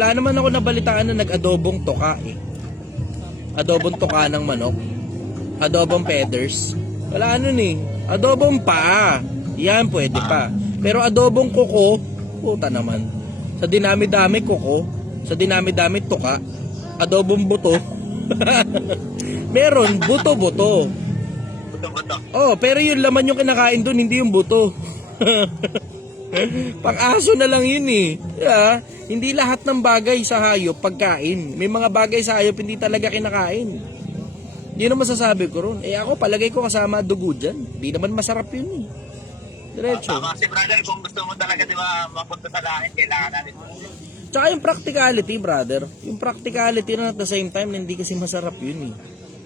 Wala naman ako nabalitaan na nag-adobong toka eh. Adobong toka ng manok. Adobong feathers. Wala ano eh. Adobong pa. Yan, pwede pa. Pero adobong kuko, puta naman. Sa dinami-dami kuko, sa dinami-dami toka, adobong buto. Meron, buto-buto. Buto-buto. Oh, pero yung laman yung kinakain doon, hindi yung buto. Pang-aso na lang yun eh. Yeah, hindi lahat ng bagay sa hayop pagkain. May mga bagay sa hayop hindi talaga kinakain. Yun ang masasabi ko ron. Eh ako, palagay ko kasama dugo dyan. Hindi naman masarap yun eh. Diretso. Tama si brother, kung gusto mo talaga, di ba, mapunta sa langit, kailangan natin. Tsaka yung practicality, brother. Yung practicality na at the same time, hindi kasi masarap yun eh.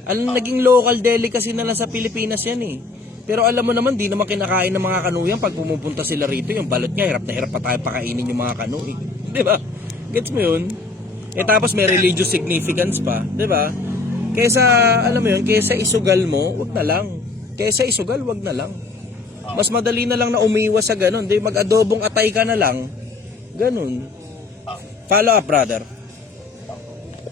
Alam, naging local delicacy na lang sa Pilipinas yan eh. Pero alam mo naman, di naman kinakain ng mga kanuyang pag pumupunta sila rito. Yung balot nga, hirap na hirap pa tayo pakainin yung mga kanu eh. Diba? Gets mo yun? Eh tapos may religious significance pa. Diba? Kesa, alam mo yun, kesa isugal mo, wag na lang. Kesa isugal, wag na lang. Mas madali na lang na umiwas sa ganun. Di mag-adobong atay ka na lang. Ganun. Follow up, brother.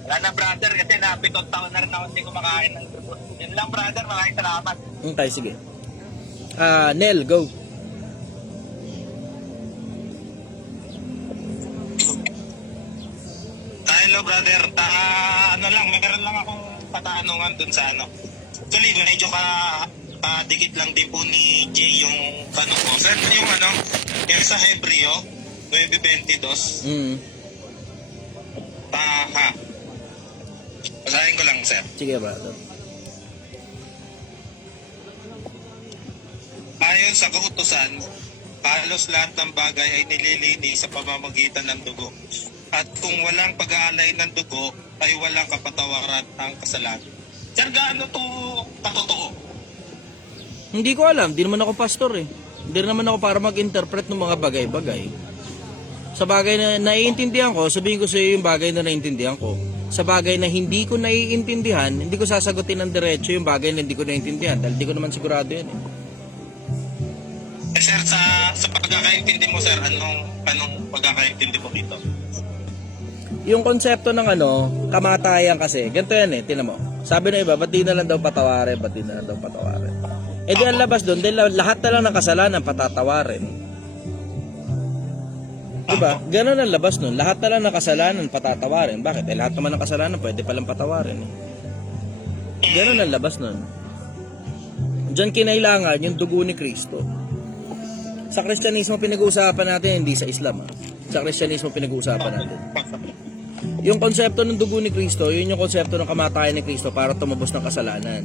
Wala na brother, kasi na 7 taon na rin ako hindi kumakain ng dugo. Yun lang brother, maraming salamat. Okay, sige. Nel, go. Hello brother, ano lang, meron lang akong patanungan dun sa ano. Actually, medyo dikit lang din po ni Jay yung tanong ko. Sir, yung ano, yung sa Hebreo, 9:22. Ha. Basahin ko lang, sir. Sige, brother. Ayon sa kautusan, halos lahat ng bagay ay nililinis sa pamamagitan ng dugo. At kung walang pag-aalay ng dugo, ay walang kapatawaran ang kasalanan. Sir, gaano to katotoo? Hindi ko alam, di naman ako pastor eh. Hindi naman ako para mag-interpret ng mga bagay-bagay. Sa bagay na naiintindihan ko, sabihin ko sa iyo yung bagay na naiintindihan ko. Sa bagay na hindi ko naiintindihan, hindi ko sasagutin ng diretso yung bagay na hindi ko naiintindihan dahil hindi ko naman sigurado yun eh. Sir, sa pagkakaintindi mo, sir, anong pagkakaintindi mo dito? Yung konsepto ng kamatayan kasi, ganito yan eh, tinan mo. Sabi na iba, ba't di na lang daw patawarin, ba't di na lang daw patawarin? Eh di ang labas doon, lahat na lang ng kasalanan patatawarin. Diba? Ganun ang labas nun. Lahat na lang ng kasalanan patatawarin. Bakit? Eh lahat naman ng kasalanan pwede palang patawarin. Ganun ang labas nun. Diyan kinailangan yung dugo ni Kristo. Sa Kristyanismo pinag-uusapan natin, hindi sa Islam. Sa Kristyanismo pinag-uusapan natin. Yung konsepto ng dugo ni Kristo, yun yung konsepto ng kamatayan ni Kristo para tumubos ng kasalanan.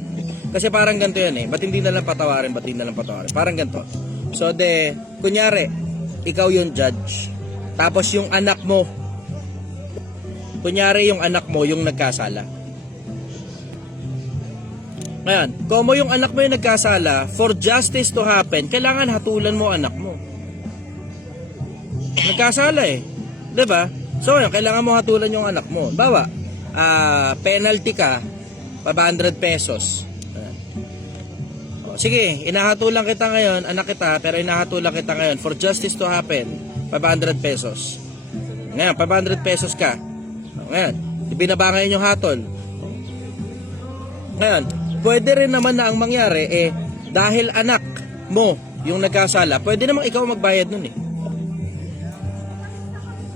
Kasi parang ganito yan eh. Ba't hindi na lang patawarin? Ba't hindi na lang patawarin? Parang ganito. So kunyari, ikaw yung judge. Tapos yung anak mo, kunyari yung anak mo yung nagkasala. Ngayon, kung yung anak mo yung nagkasala, for justice to happen, kailangan hatulan mo anak mo. Nagkasala eh. Diba? So, kailangan mo hatulan yung anak mo. Bawa, penalty ka, 500 pesos. Sige, inahatulan kita ngayon, anak kita, pero inahatulan kita ngayon for justice to happen, 500 pesos. Ngayon, 500 pesos ka. Ngayon, ibinaba ngayon yung hatol. Ngayon, pwede rin naman na ang mangyari, dahil anak mo yung nagkasala, pwede naman ikaw magbayad nun eh.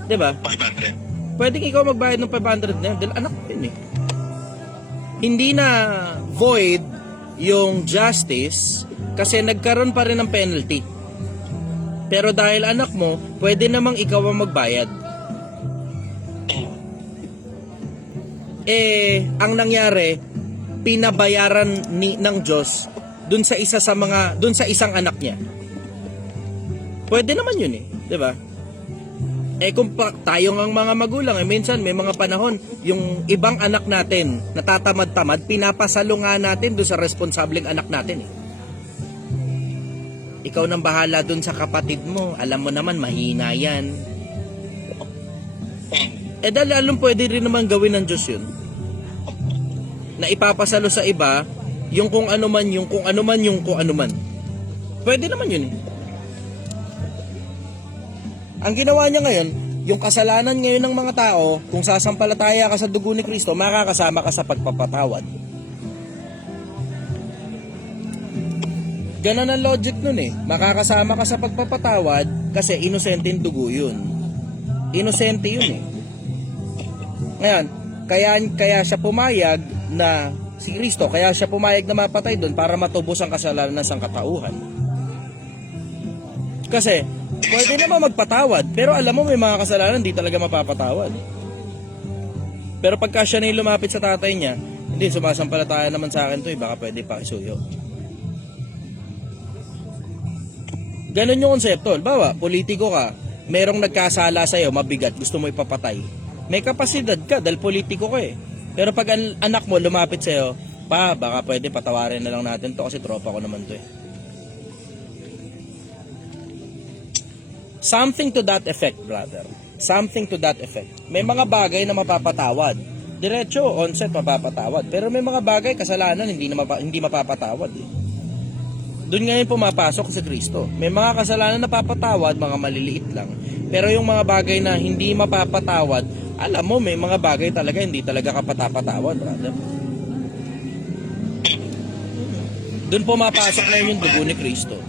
Diba? 500. Pwedeng ikaw magbayad ng 500 na yun, dahil anak mo yun eh. Hindi na void yung justice kasi nagkaroon pa rin ng penalty. Pero dahil anak mo, pwede namang ikaw ang magbayad. Ang nangyari, pinabayaran ng Diyos dun sa isang anak niya. Pwede naman yun eh, 'di ba? Kung tayo ng mga magulang, minsan may mga panahon, yung ibang anak natin, natatamad-tamad, pinapasalo nga natin doon sa responsableng anak natin. Ikaw nang bahala doon sa kapatid mo, alam mo naman, mahina yan. Dahil alam, pwede rin naman gawin ng Diyos yun. Na ipapasalo sa iba, yung kung ano man. Pwede naman yun eh. Ang ginawa niya ngayon, yung kasalanan ngayon ng mga tao, kung sasampalataya ka sa dugo ni Kristo, makakasama ka sa pagpapatawad. Ganon ang logic nun eh. Makakasama ka sa pagpapatawad kasi inosente yung dugo yun. Inosente yun eh. Ngayon, kaya siya pumayag na si Kristo, kaya siya pumayag na mapatay doon para matubos ang kasalanan ng sangkatauhan. Kasi, pwede naman magpatawad, pero alam mo may mga kasalanan hindi talaga mapapatawad. Pero pagka siya na yung lumapit sa tatay niya, hindi, sumasampalataya naman sa akin to eh, baka pwede pakisuyo. Ganon yung konsepto. Bawa, politiko ka, merong nagkasala sa'yo, mabigat, gusto mo ipapatay. May kapasidad ka dahil politiko ka eh. Pero pag anak mo lumapit sa'yo, baka pwede patawarin na lang natin to kasi tropa ko naman to eh. Something to that effect, brother. Something to that effect. May mga bagay na mapapatawad. Diretso, onset mapapatawad. Pero may mga bagay, kasalanan, hindi mapapatawad eh. Doon ngayon pumapasok si Kristo. May mga kasalanan na papatawad, mga maliliit lang. Pero yung mga bagay na hindi mapapatawad, alam mo, may mga bagay talaga hindi talaga kapatapatawad, brother. Doon pumapasok na yung dugo ni Kristo.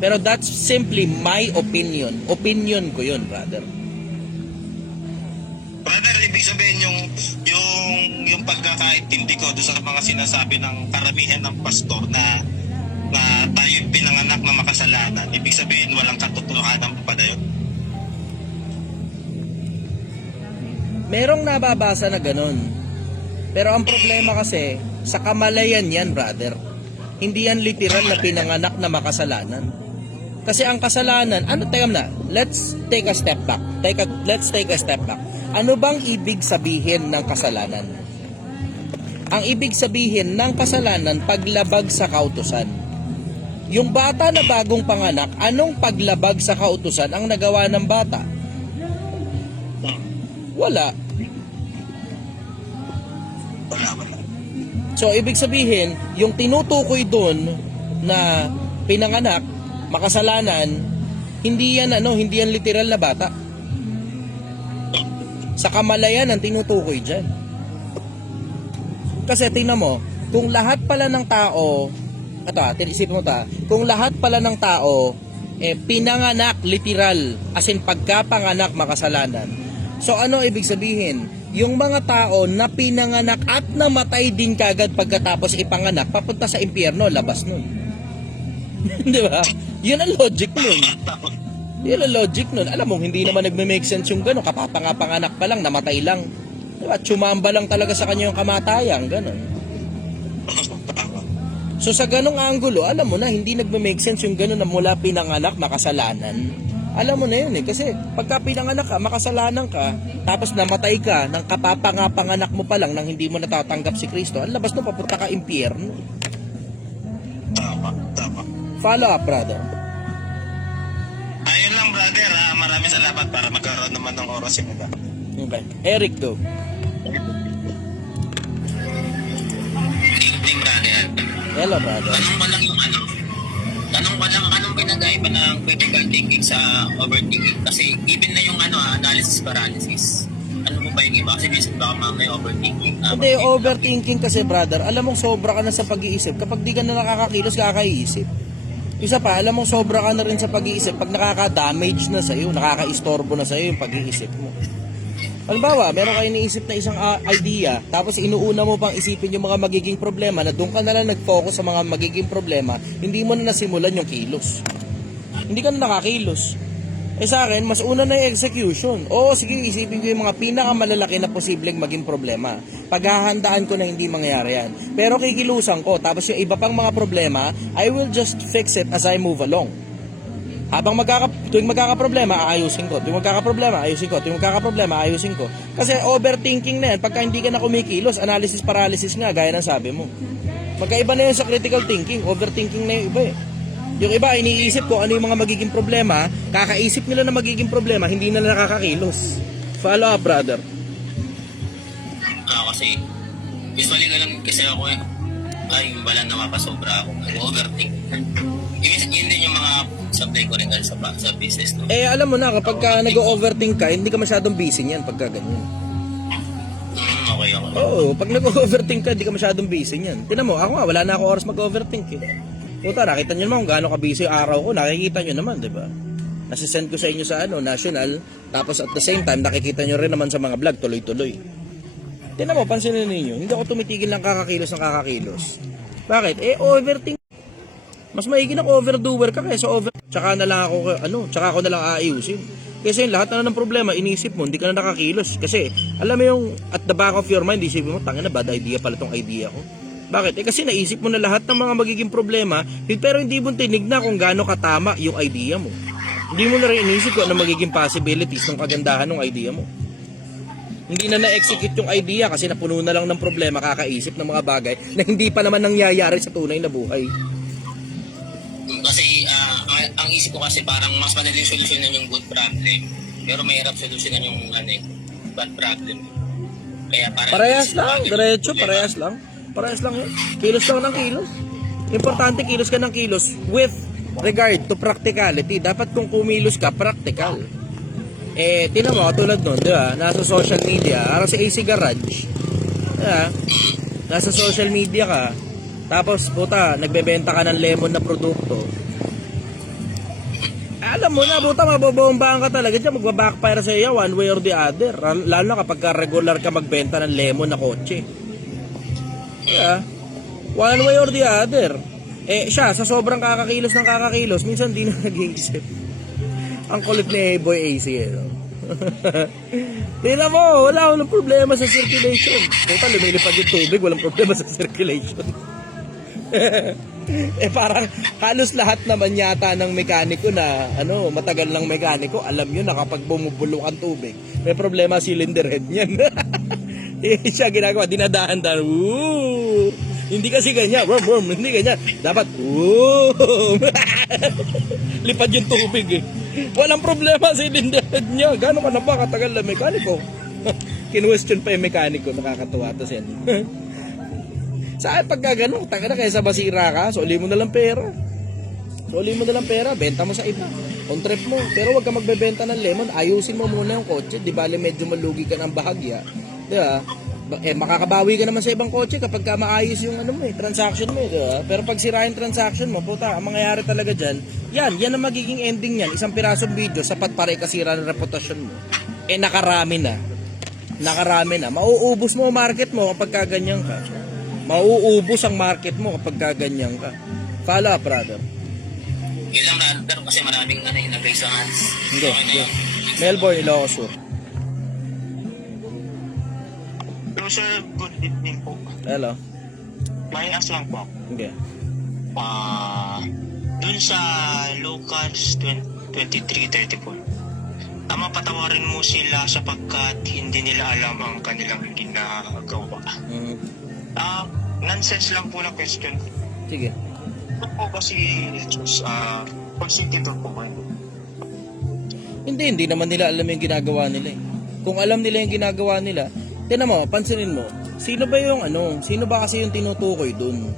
Pero that's simply my opinion. Opinion ko yun, brother. Brother, ibig sabihin yung pagkakaintindi ko doon sa mga sinasabi ng karamihan ng pastor na tayo pinanganak na makasalanan. Ibig sabihin walang katotohanan pa na yun. Merong nababasa na ganun. Pero ang problema kasi, sa kamalayan yan, brother. Hindi yan literal na pinanganak na makasalanan. Kasi ang kasalanan, let's take a step back. Let's take a step back. Ano bang ibig sabihin ng kasalanan? Ang ibig sabihin ng kasalanan, paglabag sa kautusan. Yung bata na bagong panganak, anong paglabag sa kautusan ang nagawa ng bata? Wala. So, ibig sabihin, yung tinutukoy doon na pinanganak, makasalanan, hindi yan literal na bata. Sa kamalayan ang tinutukoy dyan. Kasi tingnan mo, kung lahat pala ng tao, isipin mo kung lahat pala ng tao, pinanganak, literal, as in pagkapanganak, makasalanan. So ano ibig sabihin? Yung mga tao na pinanganak at namatay din kagad pagkatapos ipanganak, papunta sa impyerno, labas nun. Di ba? Yun ang logic nun. Yun ang logic nun. Alam mo, hindi naman nagme-make sense yung gano'n. Kapapanganak pa lang, namatay lang. Di ba? Tsumamba lang talaga sa kanya yung kamatayan, gano'n. So sa ganong angulo, alam mo na, hindi nagme-make sense yung gano'n na mula pinanganak, makasalanan. Alam mo na yun eh, kasi pagka pinanganak ka, makasalanan ka, tapos namatay ka, ng kapapanganak mo pa lang nang hindi mo natatanggap si Kristo, ang labas no, papunta ka impyerno. Tama. Follow up, brother. Ayun lang, brother. Maraming salamat para magkaroon naman ng oras yung iba. Okay. Eric, go. Evening, brother. Hello, brother. Tanong ko lang, anong pinagkaiba ng critical thinking sa overthinking? Kasi given na yung analysis paralysis, ano mo ba yung iba? Kasi minsan baka may overthinking. Hindi, overthinking kasi, brother, alam mong sobra ka na sa pag-iisip. Kapag di ka na nakakakilos, kakaisip. Isa pa, alam mong sobra ka na rin sa pag-iisip pag nakaka-damage na sa'yo, nakaka-istorbo na sa'yo yung pag-iisip mo. Halimbawa, meron kayo iniisip na isang idea, tapos inuuna mo pang isipin yung mga magiging problema na doon ka na lang nag-focus sa mga magiging problema, hindi mo na nasimulan yung kilos. Hindi ka na nakakilos. Sa akin, mas una na yung execution. Oo, sige, isipin ko yung mga pinakamalalaki na posibleng maging problema. Paghahandaan ko na hindi mangyari yan. Pero kikilusan ko, tapos yung iba pang mga problema, I will just fix it as I move along. Habang tuwing magkakaproblema, aayusin ko. Tuwing magkakaproblema, ayusin ko. Tuwing magkakaproblema, ayusin ko. Kasi overthinking na yan. Pagka hindi ka na kumikilos, analysis paralysis nga, gaya ng sabi mo. Magkaiba na yan sa critical thinking. Overthinking na yung iba eh. Yung iba, iniisip ko ano yung mga magiging problema, kakaisip nila na magiging problema, hindi na nakakakilos. Follow up, brother. Kasi usually ganun kasi ako ay wala na mapasobra ako. Overthinking. Yun din yung mga supply ko rin dahil sa business, no? Alam mo na, kapag ka nag-overthink ka, hindi ka masyadong busy niyan pagka ganyan. Okay. Oo, pag nag-overthink ka, hindi ka masyadong busy niyan. Tinan mo, ako nga, wala na ako oras mag-overthink Puta, nakita nyo naman kung gaano ka busy yung araw ko, nakikita nyo naman, di ba? Nasisend ko sa inyo sa national, tapos at the same time, nakikita nyo rin naman sa mga vlog, tuloy-tuloy. Tinan mo, pansinin ninyo, hindi ako tumitigil ng kakakilos ng kakakilos. Bakit? Overthink. Mas maigi na overdoer ka kaysa tsaka na lang tsaka ako na lang aayusin. Kasi lahat na ng problema, inisip mo, hindi ka na nakakilos. Kasi, alam mo yung at the back of your mind, isipin mo, tanga na, bad idea pala tong idea ko. Bakit? Kasi naisip mo na lahat ng mga magiging problema, pero hindi mo tinig na kung gaano katama yung idea mo. Hindi mo na rin inisip kung ano magiging possibilities ng kagandahan ng idea mo. Hindi na na-execute yung idea kasi napuno na lang ng problema, kakaisip ng mga bagay na hindi pa naman nangyayari sa tunay na buhay. Kasi ang isip ko kasi parang mas madaling solusyonan yung good problem, pero mahirap solusyonan yung bad problem. Kaya parang Parehas lang, diretso, parehas lang yun. Kilos lang ng kilos. Importante kilos ka ng kilos with regard to practicality. Dapat kung kumilos ka, practical. Tinan mo, tulad nun, di ba? Nasa social media, parang sa AC Garage. Diba? Nasa social media ka, tapos, puta, nagbebenta ka ng lemon na produkto. Alam mo na, puta, mabobombahan ka talaga dyan. Magbabackfire sa iyo one way or the other. Lalo na kapag regular ka magbenta ng lemon na kotse. Yeah. One way or the other. Siya, sa sobrang kakakilos, minsan di na nag-iisip. Ang kulit ni Boy AC, no? Tingnan mo, walang problema sa circulation. Puta, lumilipad yung tubig, walang problema sa circulation. Parang halos lahat naman yata ng mekaniko na matagal ng mekaniko, alam yun na kapag bumubulok ang tubig, may problema cylinder head niyan. Siya ginagawa, dinadahan-dahan. Hindi kasi ganyan, hindi ganyan. Dapat lipad yung tubig Walang problema sa cylinder head niya. Gano'n ka na ba katagal na mekaniko? Kinwestiyon pa yung mekaniko, nakakatuwa to siya. Saan pagka ganun, taka na kaysa basira ka, suli mo na lang pera. Benta mo sa iba. On trip mo. Pero wag ka magbebenta ng lemon, ayusin mo muna yung kotse. Di bale medyo malugi ka ng bahagya. Di ba? Makakabawi ka naman sa ibang kotse kapag ka maayos yung transaction mo, di ba? Pero pag sira yung transaction mo, puta, ang mangyayari talaga dyan, yan ang magiging ending yan. Isang pirasong video, sapat para ikasira ng reputasyon mo. Nakarami na. Mauubos mo ang market mo kapag kaganyan ka. Mauubos ang market mo kapag gaganyan ka. Kala, brother. Yun lang, brother, kasi maraming inagay sa hands. Hindi. Melbourne, Ilocos Sur. Hello, sir. Good evening po. Hello. May ask lang po. Okay. Dun sa Lucas 23:34, mapatawarin mo sila sapagkat hindi nila alam ang kanilang ginagawa. Nonsense lang po na question. Sige. Ano po ba si Jesus? Positive po ba? Hindi naman nila alam yung ginagawa nila Kung alam nila yung ginagawa nila, tinan mo, pansinin mo, sino ba kasi yung tinutukoy dun?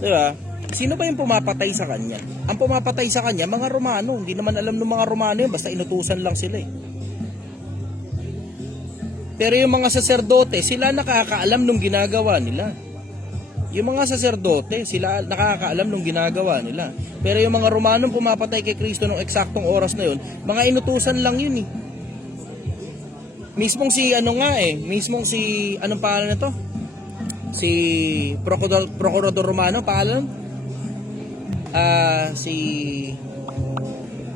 Diba? Sino ba yung pumapatay sa kanya? Ang pumapatay sa kanya, mga Romano. Hindi naman alam ng mga Romano yun, basta inutusan lang sila Pero yung mga saserdote, sila nakakaalam nung ginagawa nila. Yung mga saserdote, sila nakakaalam nung ginagawa nila. Pero yung mga Romanong pumapatay kay Kristo nung eksaktong oras na yun, mga inutusan lang yun Mismong anong pangalan na to? Si Procurador Romano, pangalan?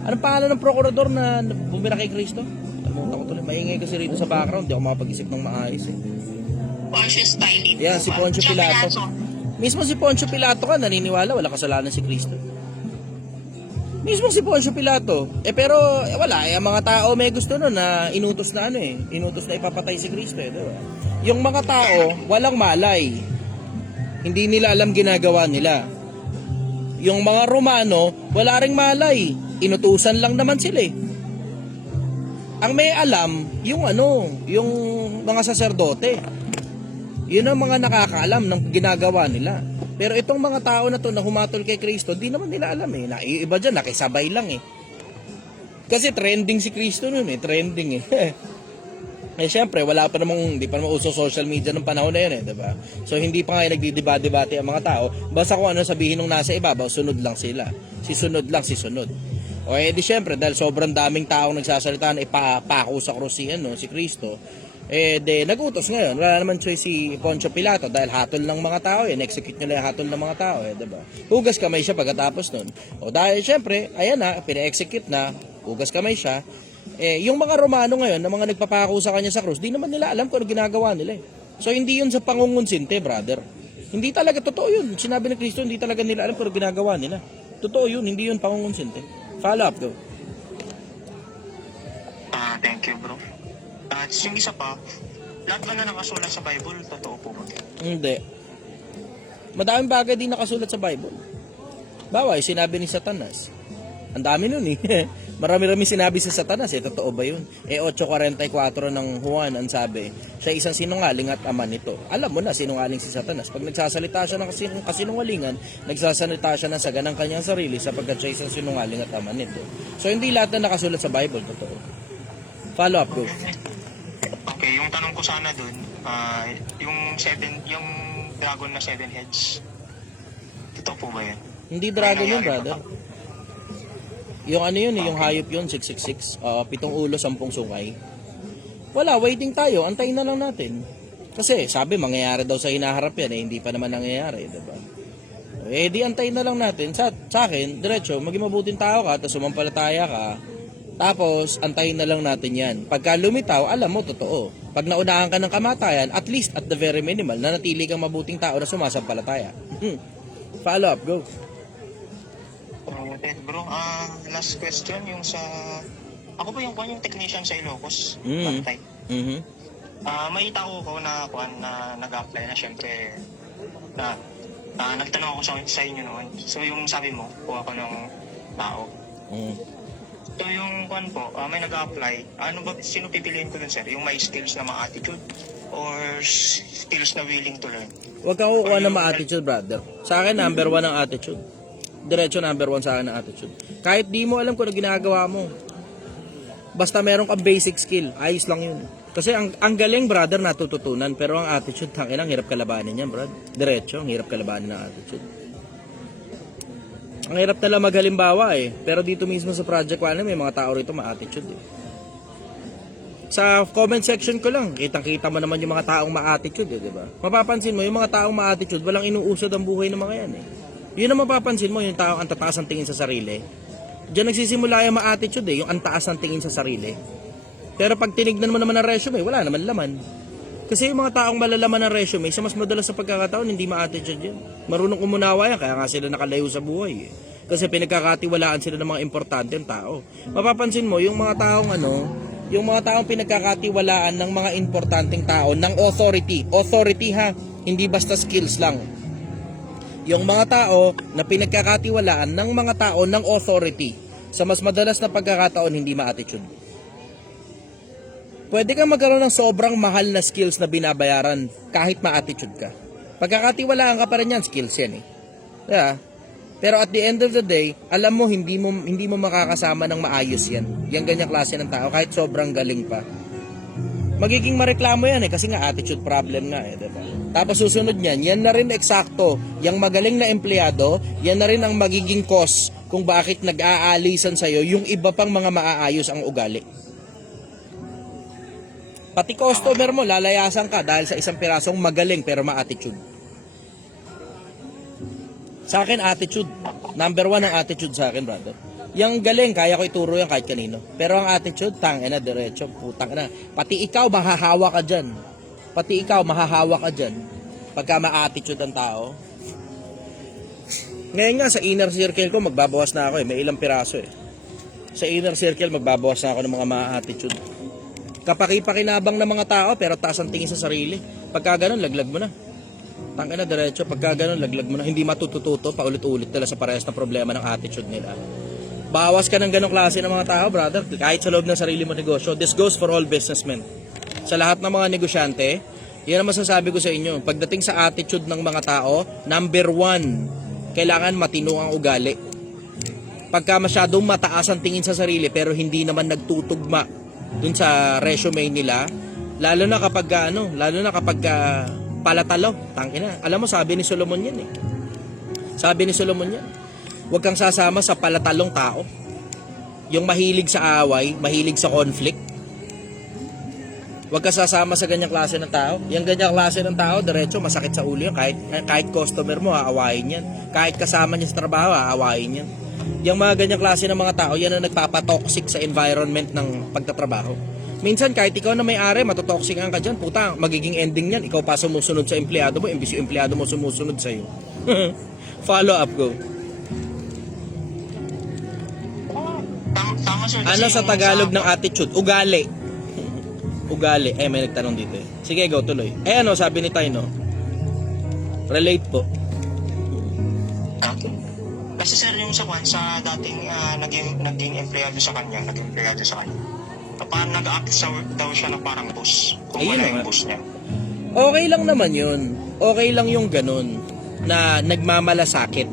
Anong pangalan ng prokurador na bumira kay Kristo? Talimutan ko tuloy. Maingay kasi rito sa background. Di ako makapag-isip ng maayos Pontius Pilate. Yeah, si Poncio Pilato. Mismo si Poncio Pilato ka, naniniwala, wala kasalanan si Kristo. Mismo si Poncio Pilato. Pero wala, ang mga tao may gusto nun na inutos na inutos na ipapatay si Kristo diba? Yung mga tao, walang malay. Hindi nila alam ginagawa nila. Yung mga Romano, wala ring malay. Inutusan lang naman sila Ang may alam, yung mga saserdote. Yun ang mga nakakaalam ng ginagawa nila. Pero itong mga tao na to na humatol kay Kristo, di naman nila alam eh. Iba dyan, nakisabay lang eh. Kasi trending si Kristo nun eh, trending eh. Eh syempre, hindi pa namang uso social media ng panahon na yun eh, diba? So hindi pa nga nagdidiba-debate ang mga tao. Basta kung ano sabihin nung nasa ibabaw, sunod lang sila. Sisunod lang, sisunod. O eh di syempre, dahil sobrang daming taong nagsasalita na ipapako sa krus si Kristo, eh de nagutos ngayon. Wala naman choice si Poncio Pilato dahil hatol ng mga tao eh. Execute nila yung hatol ng mga tao eh, diba? Hugas kamay siya pagkatapos nun. O dahil syempre, ayan na, pina-execute na, hugas kamay siya. Eh, yung mga Romano ngayon, na mga nagpapako sa kanya sa krus, di naman nila alam kung ano ginagawa nila eh. So, hindi yun sa pangungunsinte, brother. Hindi talaga totoo yun. Sinabi ng Kristo, hindi talaga nila alam kung ano ginagawa nila. Totoo yun, hindi yun pangungunsinte. Follow up, go. Thank you, bro. At yung isa pa, lahat ba na nakasulat sa Bible, totoo po ba? Hindi. Madaming bagay din nakasulat sa Bible. Baway, sinabi ni Satanas. Ang dami nun eh. Marami-rami sinabi sa Satanas eh. Totoo ba yun? Eh 8:44 ng Juan ang sabi, siya isang sinungaling at ama nito. Alam mo na sinungaling si Satanas. Pag nagsasalita siya ng kasinungalingan, nagsasalita siya ng saga ng kanyang sarili sapagkat siya isang sinungaling at ama nito. So hindi lahat na nakasulat sa Bible, totoo. Follow up, go. Okay, yung tanong ko sana dun, yung dragon na 7 heads, totoo po ba yan? Hindi dragon yun, brother. Yung ano yun, yung hayop yun, 666. 7 ulo, 10 sungay. Wala, waiting tayo. Antayin na lang natin. Kasi sabi, mangyayari daw sa hinaharap yan. Eh, hindi pa naman nangyayari, diba? Eh, di antayin na lang natin. Sa akin, diretso, maging mabuting tao ka, tapos sumampalataya ka, tapos antayin na lang natin yan. Pagka lumitaw, alam mo, totoo. Pag naunahan ka ng kamatayan, at least at the very minimal, nanatili kang mabuting tao na sumasampalataya. Follow up, go. Bro, last question yung sa... Ako pa yung technician sa Ilocos. Mm-hmm. Bantay. May tao ko na nag-apply na syempre na nagtanong ako sa inyo noon. So yung sabi mo, kuha ko ng tao. So yung may nag-apply. Sino pipiliin ko dun, sir? Yung may skills na ma-attitude or skills na willing to learn? Huwag kang kukuha ng ma-attitude, brother. Sa akin, number 1 ang attitude. Diretso number 1 sa akin ang attitude. Kahit di mo alam kung ano ginagawa mo. Basta meron kang basic skill, ayos lang yun. Kasi ang galing, brother, natututunan. Pero ang attitude, tangina, ang hirap kalabanin yan, brad. Diretso, ang hirap kalabanin ng attitude. Ang hirap nila maghalimbawa eh. Pero dito mismo sa Project 1, may mga tao rito ma-attitude eh. Sa comment section ko lang, kitang-kita mo naman yung mga taong ma-attitude eh, di ba? Mapapansin mo, yung mga taong ma-attitude, walang inuusad ang buhay ng mga yan eh. Yun ang mapapansin mo, yung taong ang tataas ang tingin sa sarili. Diyan nagsisimula yung ma-attitude eh, yung antaas ang tingin sa sarili. Pero pag tinignan mo naman ang resume, wala naman laman. Kasi yung mga taong malalaman ng resume, sa mas madalas sa pagkakataon, hindi ma-attitude yan. Marunong umunawa yan, kaya nga sila nakalayo sa buhay eh. Kasi pinagkakatiwalaan sila ng mga importanteng tao. Mapapansin mo, yung mga taong pinagkakatiwalaan ng mga importanteng tao, ng authority ha, hindi basta skills lang. Yung mga tao na pinagkakatiwalaan ng mga tao ng authority, sa mas madalas na pagkakataon, hindi ma-attitude. Pwede kang magkaroon ng sobrang mahal na skills na binabayaran kahit ma-attitude ka. Pagkakatiwalaan ka pa rin yan, skills yan eh. Yeah. Pero at the end of the day, alam mo, hindi mo makakasama ng maayos yan. Yung ganyang klase ng tao, kahit sobrang galing pa. Magiging mareklamo yan eh, kasi nga attitude problem nga eh, diba? Tapos susunod niyan, yan na rin eksakto, yung magaling na empleyado, yan na rin ang magiging cause kung bakit nag-aalisan sa'yo yung iba pang mga maaayos ang ugali. Pati customer mo, lalayasan ka dahil sa isang pirasong magaling pero ma-attitude. Sa akin, attitude. Number 1 ang attitude sa akin, brother. Yang galing, kaya ko ituro yan kahit kanino. Pero ang attitude, tangina, diretso, putang na. Pati ikaw, mahahawa ka dyan. Pagka ma-attitude ang tao. Ngayon nga, sa inner circle ko, magbabawas na ako eh. May ilang piraso eh. Sa inner circle, magbabawas na ako ng mga ma-attitude. Kapaki-pakinabang ng mga tao, pero taas ang tingin sa sarili. Pagka ganun, laglag mo na. Tangina, diretso, pagka ganun, laglag mo na. Hindi matutututo, paulit-ulit nila sa parehas na problema ng attitude nila. Bawas ka ng ganong klase ng mga tao, brother, kahit sa loob ng sarili mo negosyo. This goes for all businessmen. Sa lahat ng mga negosyante, Yan ang masasabi ko sa inyo. Pagdating sa attitude ng mga tao, number 1, kailangan matino ang ugali. Pagka masyadong mataas ang tingin sa sarili pero hindi naman nagtutugma dun sa resume nila, lalo na kapag palatalo, tangina. Alam mo, sabi ni Solomon yan eh. Sabi ni Solomon yan. Huwag kang sasama sa palatalong tao. Yung mahilig sa away, mahilig sa conflict. Huwag ka sasama sa ganyang klase ng tao. Yung ganyang klase ng tao, diretso, masakit sa ulo yan. Kahit customer mo, aawayin yan. Kahit kasama niya sa trabaho, aawayin yan. Yung mga ganyang klase ng mga tao, yan ang nagpapatoxic sa environment ng pagtatrabaho. Minsan, kahit ikaw na may-ari, matotoxican ka dyan. Puta, magiging ending yan. Ikaw pa sumusunod sa empleyado mo, imbis yung empleyado mo sumusunod sa'yo. Follow up, go. Tama sir. Ano sa Tagalog ng attitude? Ugali. Ugali. May nagtanong dito eh. Sige, go, tuloy. Ano, sabi ni Taino? Relate po. Okay. Kasi sir, yung sa dating naging empleyado sa kanya, parang nag-act daw siya na parang boss. Kung Ayun wala nga. yung boss niya. Okay lang naman yun. Okay lang yung ganun na nagmamalasakit.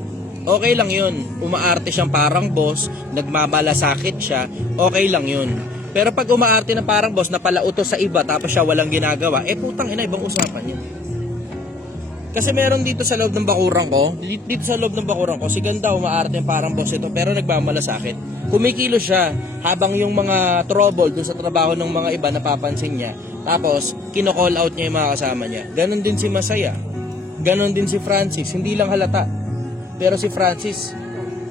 Okay lang yun. Umaarte siyang parang boss, nagmamalasakit siya, okay lang yun. Pero pag umaarte na parang boss na palautos sa iba tapos siya walang ginagawa, putang ina, ibang usapan yan. Kasi meron dito sa loob ng bakuran ko, si Ganda umaarte parang boss ito pero nagmamalasakit. Kumikilo siya habang yung mga trouble dun sa trabaho ng mga iba napapansin niya. Tapos kino-call out niya yung mga kasama niya. Ganon din si Masaya. Ganon din si Francis. Hindi lang halata. Pero si Francis,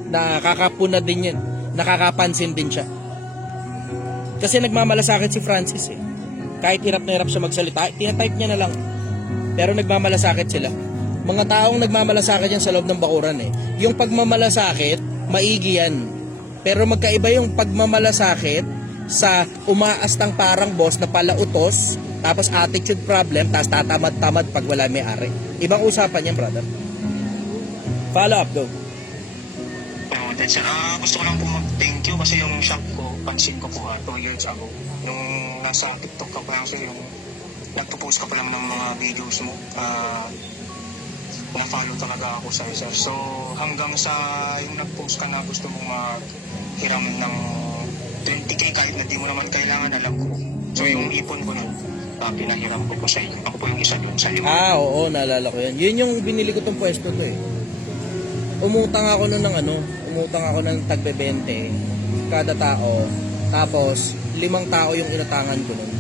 nakakapuna din yan. Nakakapansin din siya. Kasi nagmamalasakit si Francis eh. Kahit hirap na hirap siya magsalita, tina-type niya na lang. Pero nagmamalasakit sila. Mga taong nagmamalasakit yan sa loob ng bakuran eh. Yung pagmamalasakit, maigi yan. Pero magkaiba yung pagmamalasakit sa umaastang parang boss na palautos, tapos attitude problem, tapos tatamad-tamad pag wala may-ari. Ibang usapan yan, brother. Follow up, go. Then sir, gusto ko lang po mag-thank you kasi yung shop ko, pansin ko po 2 years ago. Yung nasa TikTok ka pa lang sir, yung nagpo-post ka pa lang ng mga videos mo. Na-follow talaga ako sir. So hanggang sa yung nag-post ka na gusto mong maghiram ng 20k kahit na di mo naman kailangan, alam ko. So yung ipon ko nun, pinahiram ko po sa inyo. Ako po yung isa dun sa 5. Oo, naalala ko yan. Yun yung binili ko tong pwesto to eh. Umutang ako ng tagbe-20 kada tao. Tapos 5 tao yung inutangan ko nun.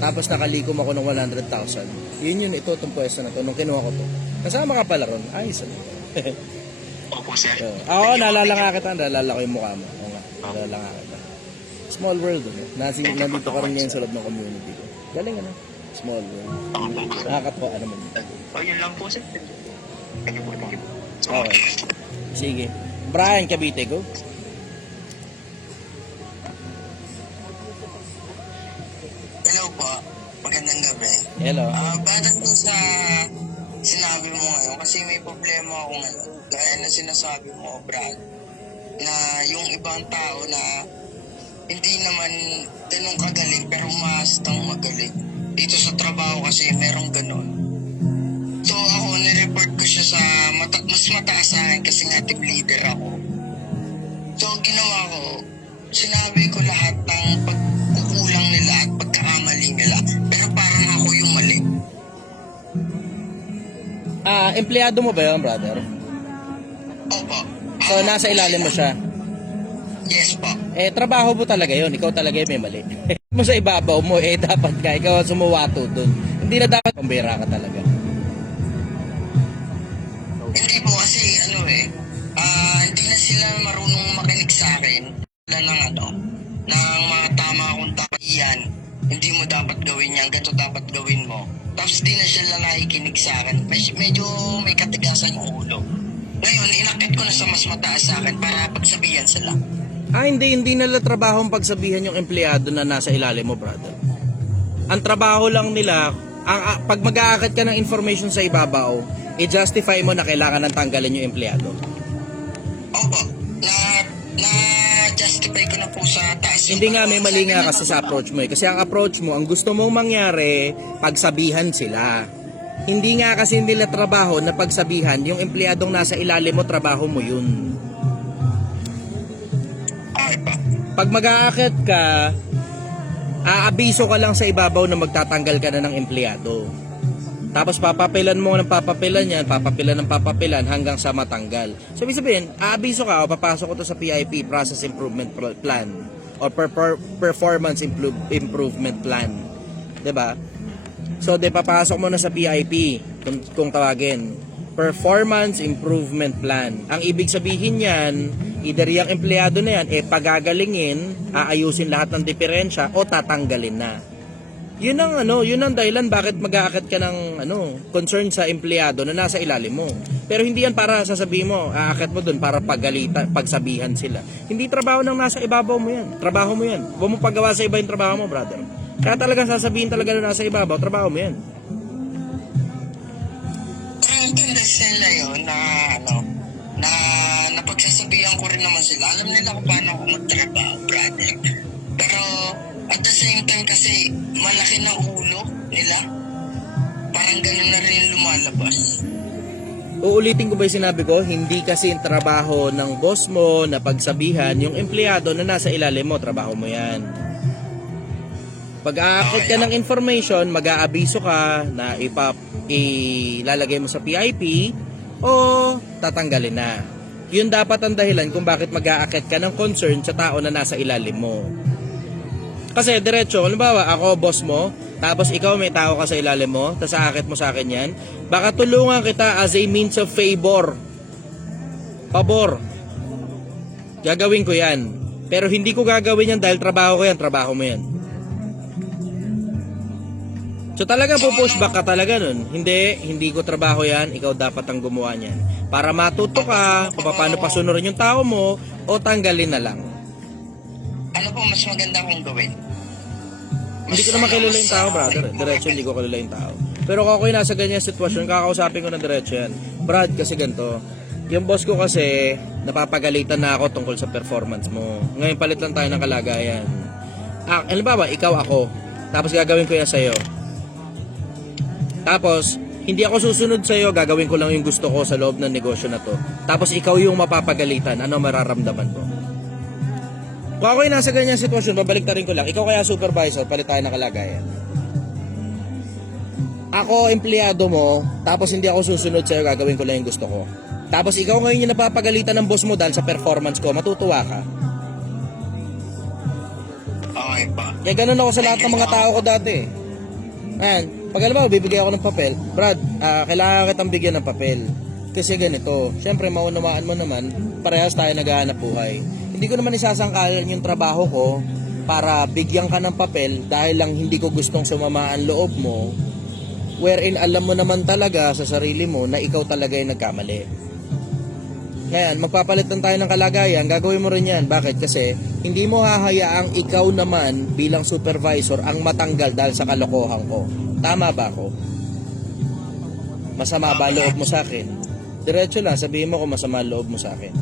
Tapos nakalikom ako ng 100,000. Yun ito tong pwesto na to nung kinuha ko to. Kasama ka pala ron. Ayos. Opo sir. Oo, naalala ko yung mukha mo. Oo nga, naalala nga kita. Small world, eh. Nandito ka rin ngayon sa loob ng community ko. Galing ano? Small world. Nakakatuwa naman. Yun lang po sir. Thank you po. Okay. Sige. Brian Cavite, go. Hello po. Magandang gabi. Hello. Batang po sa sinabi mo ngayon, kasi may problema ako ngayon. Gaya na sinasabi mo, Brad, na yung ibang tao na hindi naman ganun kagaling pero maastang magaling. Dito sa trabaho kasi merong ganun. So ako, nireport ko siya sa mas mataas sa akin kasi nga team leader ako. So ginawa ko, sinabi ko lahat ng pagkukulang nila at pagkakamali nila. Pero parang ako yung mali. Empleyado mo ba yun, brother? Opo. So, nasa ilalim mo siya? Yes po. Trabaho mo talaga yun. Ikaw talaga yung may mali. mo sa ibabaw mo, dapat ka. Ikaw ang sumuwato dun. Hindi na dapat pambira ka talaga. Hindi po kasi hindi na sila marunong makinig sa akin. Wala ng mga tama kung dapat yan. Hindi mo dapat gawin yan, ganito dapat gawin mo. Tapos di na sila nakikinig sa akin. Medyo may katigasan yung ulo. Ngayon, inakit ko na sa mas mataas sa akin para pagsabihan sila. Hindi nila trabaho ang pagsabihan yung empleyado na nasa ilalim mo, brother. Ang trabaho lang nila, pag mag-aakit ka ng information sa ibabaw, i-justify mo na kailangan ng tanggalin yung empleyado. Opo, na na-justify ko na po sa taas. Hindi nga, may mali nga kasi sa approach mo eh. Kasi ang approach mo, ang gusto mong mangyari, pagsabihan sila. Hindi nga kasi nila trabaho na pagsabihan, yung empleyadong nasa ilalim mo, trabaho mo yun. Okay pa. Pag mag-aakit ka, aabiso ka lang sa ibabaw na magtatanggal ka na ng empleyado. Tapos papapilan mo ng papapilan yan, papapilan ng papapilan hanggang sa matanggal. So, ibig sabihin, aabiso ka o papasok ko to sa PIP, Process Improvement Plan, or Performance Improvement Plan. 'Di ba? So, papasok mo na sa PIP, kung tawagin. Performance Improvement Plan. Ang ibig sabihin yan, either yung empleyado na yan, pagagalingin, aayusin lahat ng diferensya, o tatanggalin na. Yun ang dahilan bakit mag-aakit ka ng concern sa empleyado na nasa ilalim mo. Pero hindi yan para sasabihin mo, aakit mo dun para pagsabihan sila. Hindi trabaho ng nasa ibabaw mo yan. Trabaho mo yan. Huwag mo paggawa sa iba yung trabaho mo, brother. Kaya talagang sasabihin talaga na nasa ibabaw, trabaho mo yan. Naiintindihan nila yun na napagsasabihan ko rin naman sila. Alam nila kung paano ako magtrabaho, brother. Pero at the same time kasi malaki na ulo nila. Parang ganun na rin lumalabas. Uulitin ko ba yung sinabi ko? Hindi kasi yung trabaho ng boss mo na pagsabihan, yung empleyado na nasa ilalim mo, trabaho mo yan. Pag-aakit ka ng information, mag-aabiso ka na ilalagay mo sa PIP o tatanggalin na. Yun dapat ang dahilan kung bakit mag-aakit ka ng concern sa tao na nasa ilalim mo. Kasi diretso, halimbawa ako boss mo, tapos ikaw may tao ka sa ilalim mo, tapos aakit mo sa akin yan, baka tulungan kita as a means of favor. Pabor. Gagawin ko yan. Pero hindi ko gagawin yan dahil trabaho ko yan, trabaho mo yan. So talaga pupush back ka talaga nun. Hindi ko trabaho yan, ikaw dapat ang gumawa niyan. Para matuto ka kung paano pasunurin yung tao mo o tanggalin na lang. Ano po mas maganda kong gawin? Hindi ko naman kilala yung tao, brother. Diretso hindi ko kilala yung tao. Pero kung ako'y nasa ganyan sitwasyon, kakausapin ko ng diretso yan. Brad, kasi ganito. Yung boss ko kasi, napapagalitan na ako tungkol sa performance mo. Ngayon palit lang tayo ng kalagayan. Halimbawa, ikaw ako. Tapos gagawin ko yan sa'yo. Tapos, hindi ako susunod sa'yo, gagawin ko lang yung gusto ko sa loob ng negosyo na to. Tapos ikaw yung mapapagalitan, ano mararamdaman mo? Kung ako'y nasa ganyan sitwasyon, babalik rin ko lang. Ikaw kaya supervisor, palit tayo ng kalagayan. Ako, empleyado mo, tapos hindi ako susunod sa'yo, gagawin ko lang yung gusto ko. Tapos ikaw ngayon yung napapagalitan ng boss mo dahil sa performance ko, matutuwa ka. Okay pa. Kaya ganun ako sa lahat ng mga tao ko dati. Ayan, pag alam mo, bibigay ako ng papel, Brad, kailangan kitang bigyan ng papel. Kasi ganito, syempre maunawaan mo naman, parehas tayo naghahanap buhay. Hindi ko naman isasangkalan yung trabaho ko para bigyan ka ng papel dahil lang hindi ko gustong sumama ang loob mo, wherein alam mo naman talaga sa sarili mo na ikaw talaga yung nagkamali. Ngayon, magpapalitan tayo ng kalagayan, gagawin mo rin yan. Bakit? Kasi hindi mo hahayaang ikaw naman bilang supervisor ang matanggal dahil sa kalokohan ko. Tama ba ako? Masama ba loob mo sa akin? Diretso lang, sabihin mo kung masama loob mo sa akin.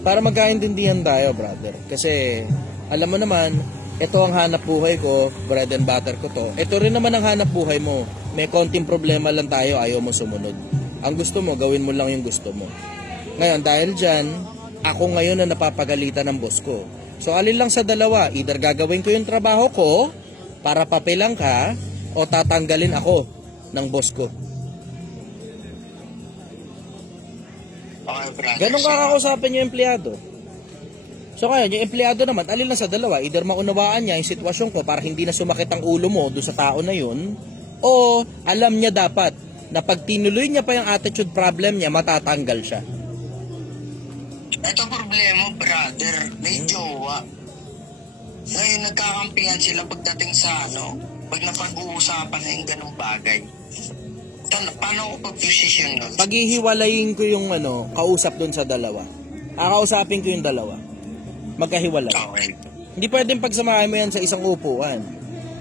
Para magkaintindihan tayo, brother. Kasi alam mo naman, ito ang hanap buhay ko, bread and butter ko to. Ito rin naman ang hanap buhay mo. May konting problema lang tayo, ayaw mo sumunod. Ang gusto mo, gawin mo lang yung gusto mo. Ngayon, dahil dyan, ako ngayon na napapagalitan ng boss ko. So, alin lang sa dalawa, either gagawin ko yung trabaho ko para papilang ka, o tatanggalin ako ng boss ko. Okay, brother. Ganun ka kakausapin yung empleyado. So ngayon, yung empleyado naman, alin lang sa dalawa, either maunawaan niya yung sitwasyon ko para hindi na sumakit ang ulo mo doon sa tao na yun, o alam niya dapat na pag tinuloy niya pa yung attitude problem niya, matatanggal siya. Ito problema, brother. May jowa. Ngayon, nagkakampihan sila pagdating sa pag napag-uusapan na yung ganung bagay. Paano ko pag-position nun? Paghihiwalayin ko yung kausap doon sa dalawa. Kakausapin ko yung dalawa. Magkahiwalay. Okay. Hindi pwedeng pagsamahin mo yan sa isang upuan.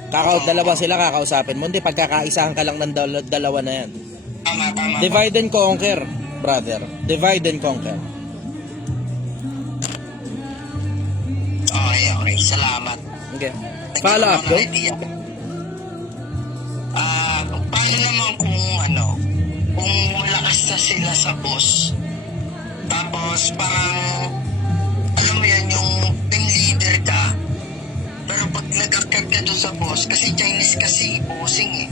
Dalawa sila kakausapin mo. Hindi, pagkakaisahan ka lang ng dalawa na yan. Tama. Divide and conquer, brother. Divide and conquer. salamat. Okay. Follow up, go. Paano naman kung malakas na sila sa boss, tapos parang, alam mo yan, yung team leader ka, pero pag nag-akyat ka doon sa boss, kasi Chinese kasi, bossing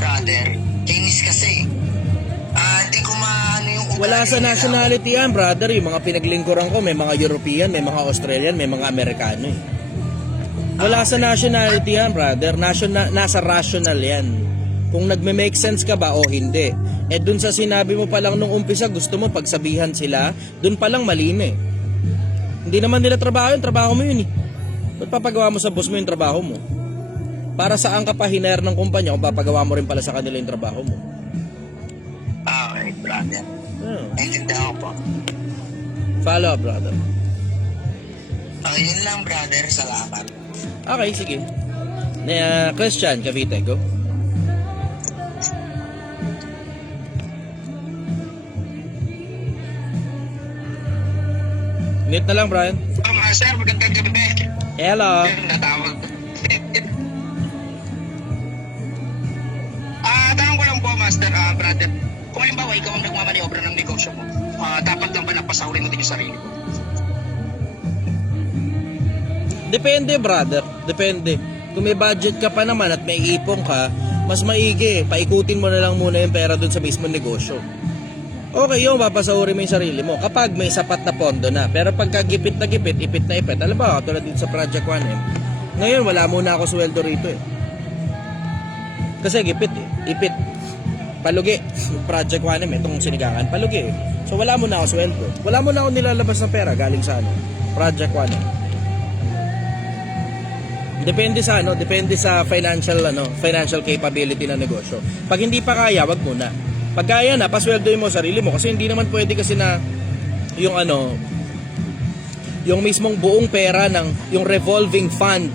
brother, Chinese kasi. Di ko maano yung ugali Wala sa nila. nationality yan, brother. Yung mga pinaglingkuran ko, may mga European, may mga Australian, may mga Amerikano eh. Wala sa nationality yan, brother. Nasa rational yan. Kung nagme-make sense ka ba o hindi. Eh dun sa sinabi mo pa lang nung umpisa, gusto mo pagsabihan sila, dun pa lang mali na eh. Hindi naman nila trabaho mo yun eh. Ba't papagawa mo sa boss mo yung trabaho mo? Para saan ka pa hiner ng kumpanya kung papagawa mo rin pala sa kanila yung trabaho mo? Okay, brother. Naintindihan ko po. Follow up, brother. Yun lang, brother. Salamat. Okay, sige. Christian, Cavite, go. Mute na lang, Brian. Sir, magandang gabi. Hello. Natawag. Tanong ko lang po, Master, brother. Kung halimbawa, ikaw ang nagmamaniobra ng negosyo mo, dapat lang ba napasahurin mo din yung sarili mo? Depende, brother. Depende. Kung may budget ka pa naman at may ipon ka, mas maigi. Paikutin mo na lang muna yung pera dun sa mismo negosyo. Okay yung papasahurin mo yung sarili mo kapag may sapat na pondo na. Pero pagka gipit na gipit, ipit na ipit, alam ba, tulad dito sa Project 1M, ngayon wala muna ako sweldo rito eh. Kasi gipit eh. Ipit. Palugi. Project 1M, itong sinigangan, palugi eh. So wala muna ako sweldo. Wala muna ako nilalabas na pera galing sa Project 1M. Depende sa financial capability ng negosyo. Pag hindi pa kaya, wag muna. Pag kaya na, pasweldoin mo sarili mo kasi hindi naman pwede kasi na yung mismong buong pera yung revolving fund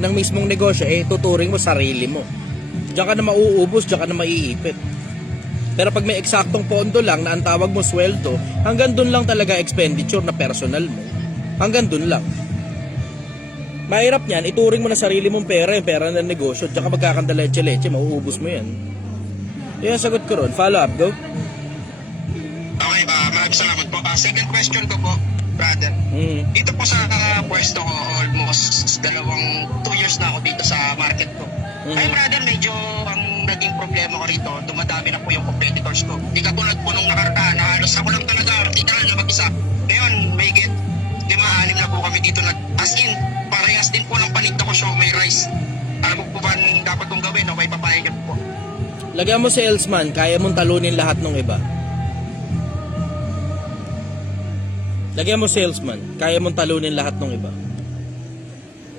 ng mismong negosyo tuturing mo sarili mo. Diyan ka na mauubos, diyan ka na maiipit. Pero pag may eksaktong pondo lang na ang tawag mo sweldo, hanggang dun lang talaga expenditure na personal mo. Hanggang dun lang. Mahirap niyan, ituring mo na sarili mong pera, yung pera ng negosyo, diyan ka magkakanda leche-leche, mauubos mo yan. Yan, sagot ko ron. Follow up, go. Okay, maraming salamat po. Second question ko po, brother. Dito po sa pwesto ko, almost 2 years na ako dito sa market ko. Ay, brother, medyo ang naging problema ko rito, dumadami na po yung competitors ko. Di katulad po nung nakaraan, na halos ako lang talaga, literal na mag-isa. Ngayon, may 5-6 na po kami dito as in, parehas din po ng paninda ko show, may rice. Alam mo po ba dapat kong gawin o may papayagan po? Lagyan mo salesman, kaya mong talunin lahat ng iba. Lagyan mo salesman, kaya mong talunin lahat ng iba.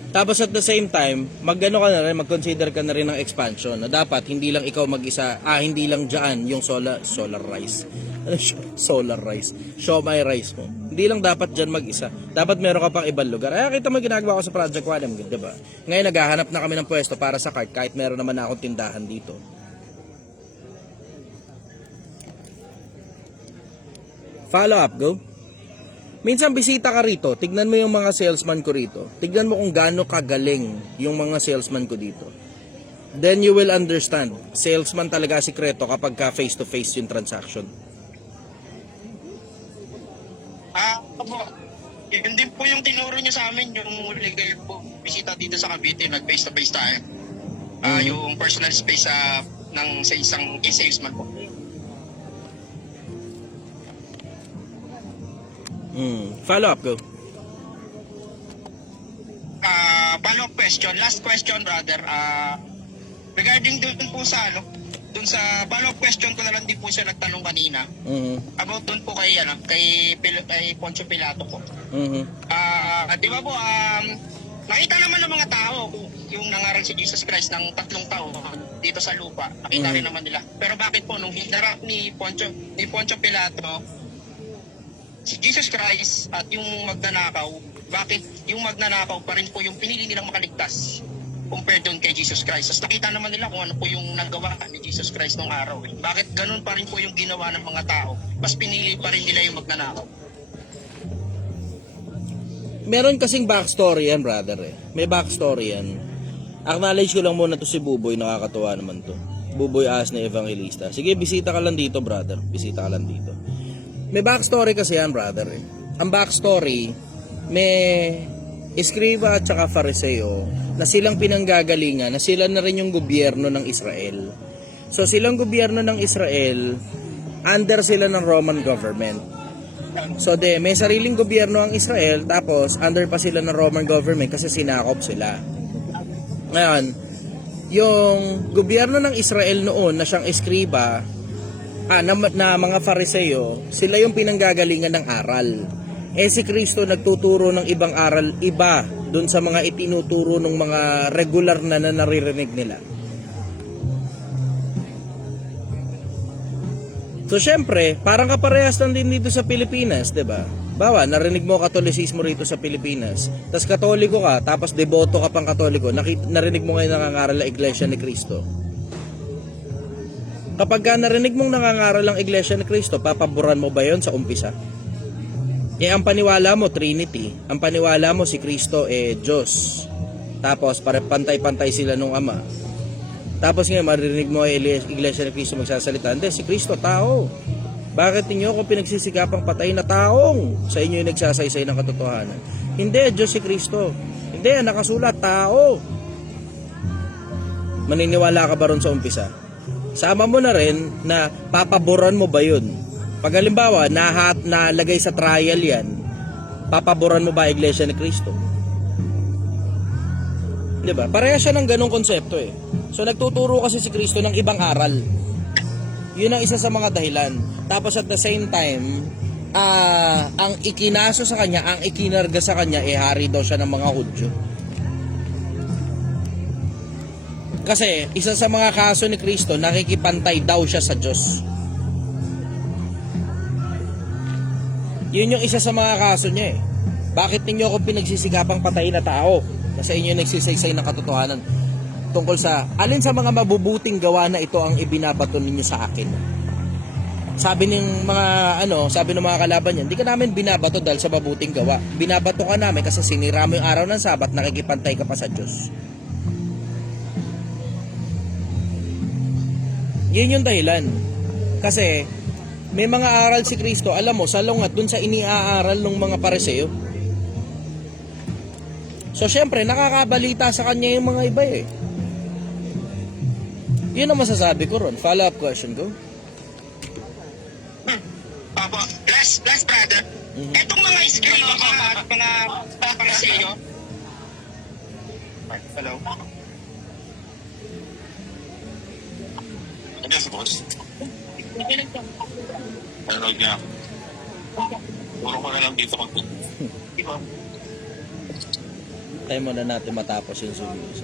Tapos at the same time, mag-consider ka na rin ng expansion na dapat hindi lang ikaw mag-isa, hindi lang dyan yung solar rice. Solar rice. Show my rice mo. Hindi lang dapat dyan mag-isa. Dapat meron ka pang ibang lugar. Kita mo ginagawa ko sa Project 1M, diba? Ngayon naghahanap na kami ng pwesto para sa cart kahit meron naman na akong tindahan dito. Follow up, go. Minsan bisita ka rito, tignan mo yung mga salesman ko rito. Tignan mo kung gaano kagaling yung mga salesman ko dito. Then you will understand. Salesman talaga sikreto kapag ka face to face yung transaction. Opo. Yun din po yung tinuro niyo sa amin, yung legal po. Bisita dito sa Cavite, nag-face to face tayo. Yung personal space sa isang salesman po. Follow up, go. Follow-up question. Last question, brother. Regarding dun po sa dun sa follow-up question ko na lang din po siya nagtanong kanina. About dun po kay Poncio Pilato po. Di ba po, nakita naman ng mga tao yung nangaral si Jesus Christ ng 3 taon dito sa lupa. Nakita rin naman nila. Pero bakit po nung hinarap ni Poncio Pilato si Jesus Christ at yung magnanakaw, bakit yung magnanakaw pa rin po yung pinili nilang makaligtas compared doon kay Jesus Christ? Tapos nakita naman nila kung ano po yung nagawa ni Jesus Christ nung araw. Bakit ganun pa rin po yung ginawa ng mga tao? Mas pinili pa rin nila yung magnanakaw. meron kasing backstory yan, brother eh. May backstory yan. Acknowledge ko lang muna to si Buboy, nakakatuwa naman to. Buboy As na Evangelista. Sige, bisita ka lang dito, brother. Bisita ka lang dito. May backstory kasi yan, brother eh. Ang backstory, may Eskriba at saka Fariseo na silang pinanggagalingan, na sila na rin yung gobyerno ng Israel. So silang gobyerno ng Israel, under sila ng Roman government. So may sariling gobyerno ang Israel, tapos under pa sila ng Roman government kasi sinakop sila. Ngayon, yung gobyerno ng Israel noon na siyang eskriba, na mga Fariseo, sila yung pinanggagalingan ng aral. Si Kristo nagtuturo ng ibang aral, iba dun sa mga itinuturo ng mga regular na naririnig nila. So syempre, parang kaparehas lang din dito sa Pilipinas, 'di ba? Bawa, narinig mo Katolisismo rito sa Pilipinas. Tapos Katoliko ka, tapos deboto ka pang Katoliko, narinig mo ngayon nangangaral ang Iglesia ni Cristo. Kapag ka narinig mong nangangaral ang Iglesia ni Cristo, papaboran mo ba 'yon sa umpisa? Ang paniwala mo Trinity, ang paniwala mo si Cristo Diyos. Tapos pantay-pantay sila nung Ama. Tapos ngayon, maririnig mo ay Iglesia ni Cristo magsasalita. Hindi, si Cristo, tao. Bakit ninyo ako pinagsisigapang patay na taong sa inyo yung nagsasaysay ng katotohanan? Hindi, Diyos si Cristo. Hindi, nakasulat, tao. Maniniwala ka ba ron sa umpisa? Sama mo na rin na papaboran mo ba yun? Pag halimbawa, nalagay sa trial yan, papaboran mo ba Iglesia ni Cristo? Diba? Pareha siya ng ganong konsepto eh. So nagtuturo kasi si Kristo ng ibang aral. Yun ang isa sa mga dahilan. Tapos at the same time, ang ikinaso sa kanya, ang ikinarga sa kanya, hari daw siya ng mga Hudyo. Kasi isa sa mga kaso ni Kristo, nakikipantay daw siya sa Diyos. Yun yung isa sa mga kaso niya eh. Bakit ninyo ako pinagsisigapang patay na tao? Kasi inyo nagsisaysay ng katotohanan tungkol sa alin sa mga mabubuting gawa na ito ang ibinabato ninyo sa akin. Sabi ng mga kalaban niyan, hindi ka namin binabato dahil sa mabuting gawa. Binabato ka namin kasi sinira mo yung araw ng Sabat, nakikipantay ka pa sa Diyos. Yun yung dahilan. Kasi may mga aral si Kristo, alam mo, salungat dun sa iniaaral ng mga Pariseo. So syempre, nakakabalita sa kanya yung mga iba eh. Yun ang masasabi ko ron. Follow-up question ko. Opo, last brother. Etong mga eskriba at mga Pariseo. Hello? Ano sa boss? Ano niya? Puro ko na lang dito mag Tayo muna natin matapos yung sumisa.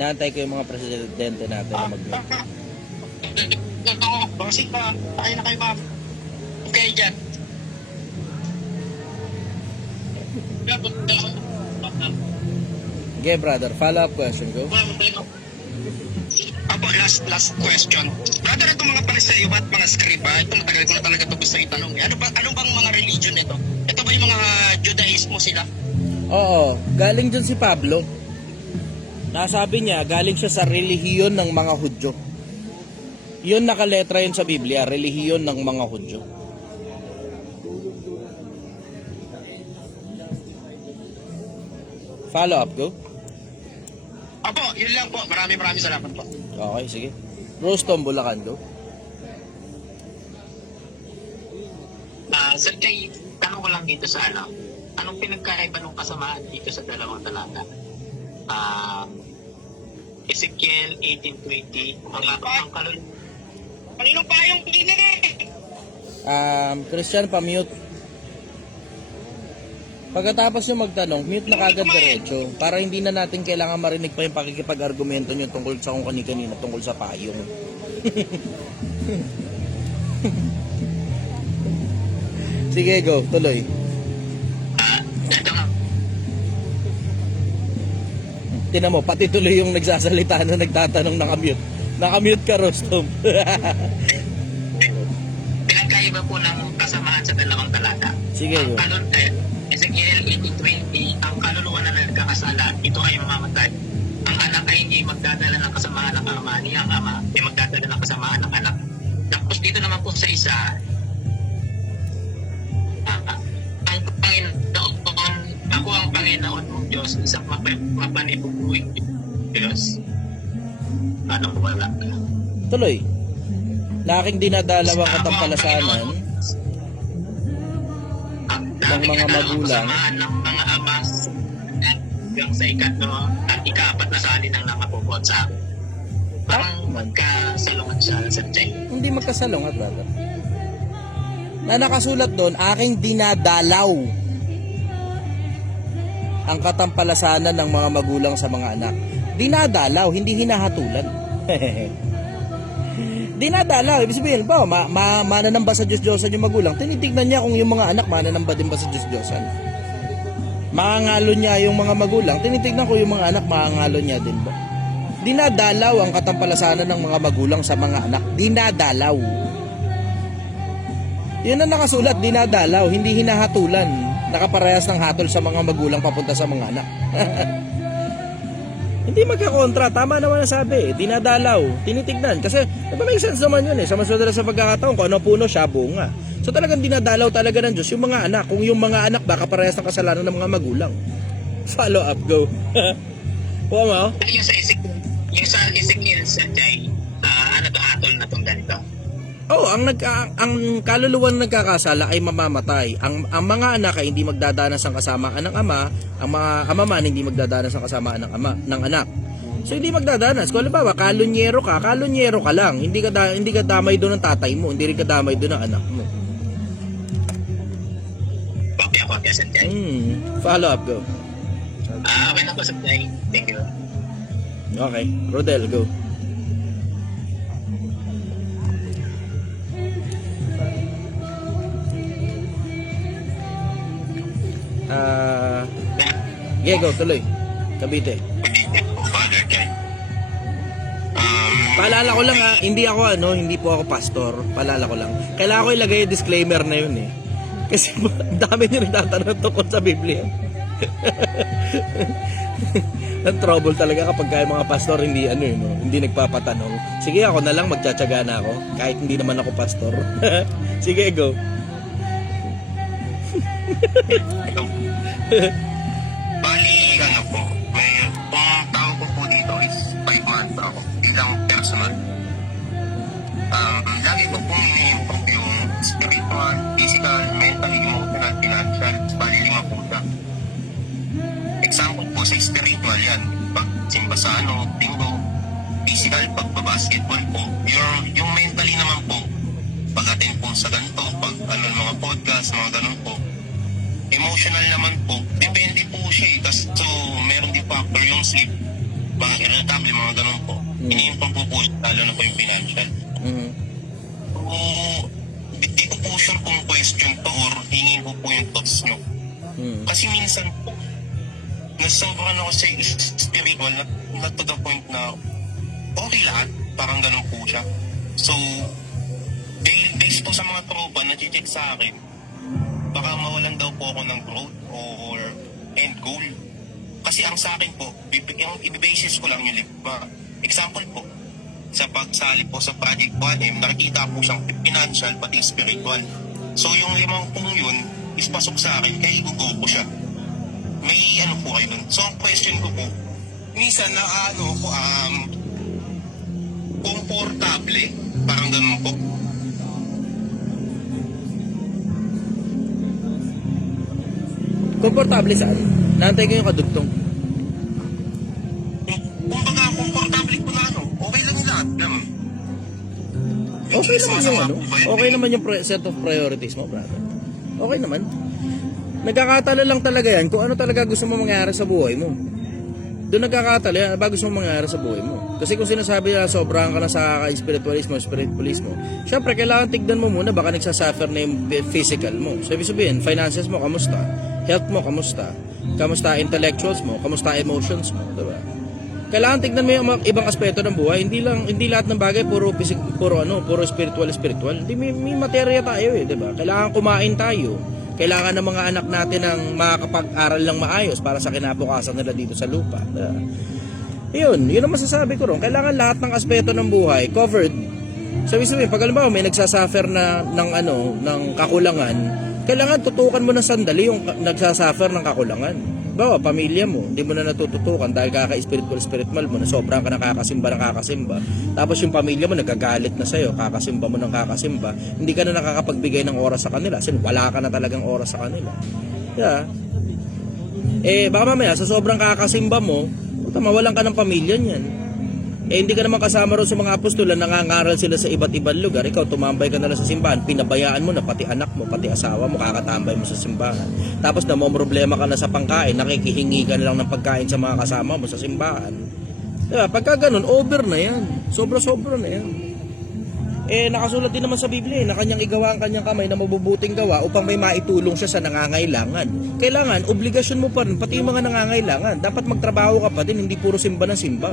Naantay ko yung mga presidente natin na mag-meet. Bossing pa, tayo na kayo ma'am. Okay dyan. Okay brother, follow-up question ko. Apo, last question. Brother, itong mga Pariseo at mga Skriba, ito matagal ko na talaga ito gusto itanong. Ano bang mga religion ito? Ito ba yung mga Judaismo sila? Oo, galing dyan si Pablo. Nasabi niya, galing siya sa relihiyon ng mga Hudyo. Yun nakaletra yun sa Biblia, relihiyon ng mga Hudyo. Follow up go? Apo, yun lang po. Maraming salamat po. Okay, sige. Rostom, Bulacan go? Sir Jay, tanong ko lang dito sa anong pinagkaiba ng kasamaan dito sa dalawang talata? Ezekiel 18:20, ang kalul. Kanino pa yung pinili? Christian, pa-mute. Pagkatapos yung magtanong, mute na kagad diretso para hindi na natin kailangan marinig pa yung pakikipag-argumento nyo tungkol sa kung kanina tungkol sa payong. Sige, go. Tuloy. Ito nga, Tinan mo, pati tuloy yung nagsasalita na nagtatanong nakamute. Nakamute ka, Rostom. pinagkaiba po ng kasamaan sa dalawang talata. Sige, go. Ezekiel 18:20, ang kaluluwa na nagkakasala, ito ay mamamatay. Ang anak ay hindi magdadala ng kasamaan ng ama, ni ang ama ay magdadala ng kasamaan ng anak. Tapos dito naman po sa isa, ang Panginoon, ako ang Panginoon mong Diyos, isang mapanibubuing Diyos. Ano po wala? Tuloy. Na aking dinadalawang katampalasanan ng mga magulang. Ng mga ama hanggang sa ikatlo at ika-4 na salin ng nakapupot sa akin. Parang magkasalungan siya sa Chay. Hindi magkasalungat, brother. Na nakasulat doon, aking dinadalaw ang katampalasanan ng mga magulang sa mga anak. Dinadalaw, hindi hinahatulan. Dinadalaw, ibig sabihin ba, mananamba sa Diyos-Diyosan yung magulang. Tinitignan niya kung yung mga anak mananamba din ba sa Diyos-Diyosan. Makangalo niya yung mga magulang, tinitignan ko yung mga anak makangalo niya din ba. Dinadalaw ang katampalasanan ng mga magulang sa mga anak. Dinadalaw. Yun ang nakasulat, dinadalaw, hindi hinahatulan. Nakaparehas ng hatol sa mga magulang papunta sa mga anak. Hindi magkakontra, tama naman ang sabi, dinadalaw, tinitignan. Kasi, may sense naman yun eh. Sa madalas sa pagkakataon, kung ano puno siya, bunga. So talagang dinadalaw talaga ng Diyos yung mga anak. Kung yung mga anak baka parehas ng kasalanan ng mga magulang. Follow up, go. Puwa mo? Yung sa Ezekiel sa Chay, ano to, hatol na itong ganito. Oh, ang kaluluwa na nagkakasala ay mamamatay. Ang mga anak ay hindi magdadanas ng kasamaan ng ama, ang mga amaman hindi magdadanas ng kasamaan ng anak. So hindi magdadanas. Kung halimbawa, kalunyero ka lang. Hindi ka damay doon ng tatay mo, hindi rin ka damay doon ng anak mo. Okay ako, sa Chay. Follow up, go. Okay na po sa Chay. Thank you. Okay, Rodel, go. Go, tuloy. Cavite. Father Chay. Paalala ko lang hindi po ako pastor. Paalala ko lang. Kailangan ko ilagay yung disclaimer na yun eh. Kasi ang dami nyo nagtatanong tungkol sa Biblia. Ang trouble talaga kapag kaya mga pastor hindi hindi nagpapatanong. Sige, ako na lang magtsatsaga na ako kahit hindi naman ako pastor. Sige, go. Bali, po, kung tawag ko po dito is 5 months ako bilang personal. Lagi ko pong ini-improve yung spiritual, physical, mental, emotional, financial, bali 5 po siya. Example po sa spiritual yan, pag simba sa linggo, physical, pagbabasketball po, yung mentally naman po, pag-attend po sa ganito, pag mga podcast, mga ganun po. Emotional naman po, depende po siya eh. So, meron din factor yung sleep, mga irritable, mga ganun po. Ini-improve po lalo na po yung financial. So, dito po siya kung question to or hingin po yung thoughts nyo. Kasi minsan po, nasobrahan ako sa spiritual na to the point na okay lahat, parang ganun po siya. So, based po sa mga tropa na check sa akin, baka mawalan daw po ako ng growth or end goal. Kasi ang sa akin po, yung i-basis ko lang yung example po, sa pagsali po sa Project 1M, nakikita po siyang financial pati spiritual. So yung 5 pong yun, is pasok sa akin, kaya i-go ko siya. May po kayo dun. So ang question ko po, minsan na komportable, parang ganun po. Komportable saan? Naantay ko yung kadugtong. Kumbaga, komportable ko na okay lang yung lahat. Okay naman yung okay naman yung set of priorities mo, brother. Okay naman. Nagkakatalo lang talaga yan kung ano talaga gusto mo mangyari sa buhay mo. Doon nagkakatalo yan, ba gusto mo mangyari sa buhay mo. Kasi kung sinasabi na sobrang ka na sa spiritualismo, syempre kailangan tignan mo muna baka nagsasuffer na yung physical mo. So ibig sabihin, finances mo, kamusta? Health mo, kamusta? Kamusta intellectuals mo? Kamusta emotions mo? Diba? Kailangan tignan mo yung ibang aspeto ng buhay. Hindi lahat ng bagay puro spiritual. Hindi may materya tayo eh, 'di ba? Kailangan kumain tayo. Kailangan ng mga anak natin ng makakapag-aral lang maayos para sa kinabukasan nila dito sa lupa. Yun ang masasabi ko ron. Kailangan lahat ng aspeto ng buhay covered. Sabi, pag alam mo, may nagsasuffer na ng kakulangan, kailangan tutukan mo na sandali yung nagsasuffer ng kakulangan. Bawa, pamilya mo, hindi mo na natututukan dahil kaka-spiritual mo na sobrang ka nakakasimba. Tapos yung pamilya mo nagagalit na sa'yo, kakasimba mo ng kakasimba, hindi ka na nakakapagbigay ng oras sa kanila kasi wala ka na talagang oras sa kanila. Yeah. Baka mamaya, sa sobrang kakasimba mo, mawalan ka ng pamilya niyan. Hindi ka naman kasama rin sa mga apostolan, nangangaral sila sa iba't ibang lugar. Ikaw, tumambay ka na lang sa simbahan, pinabayaan mo na pati anak mo, pati asawa mo, kakatambay mo sa simbahan. Tapos problema ka na sa pangkain, nakikihingi ka na lang ng pagkain sa mga kasama mo sa simbahan. Diba? Pagka ganun, over na yan. Sobra-sobra na yan. Nakasulat din naman sa Biblia na kanyang igawa ang kanyang kamay na mabubuting gawa upang may maitulong siya sa nangangailangan. Kailangan, obligasyon mo pa rin, pati yung mga nangangailangan. Dapat magtrabaho ka pa din, hindi puro simba ng simba.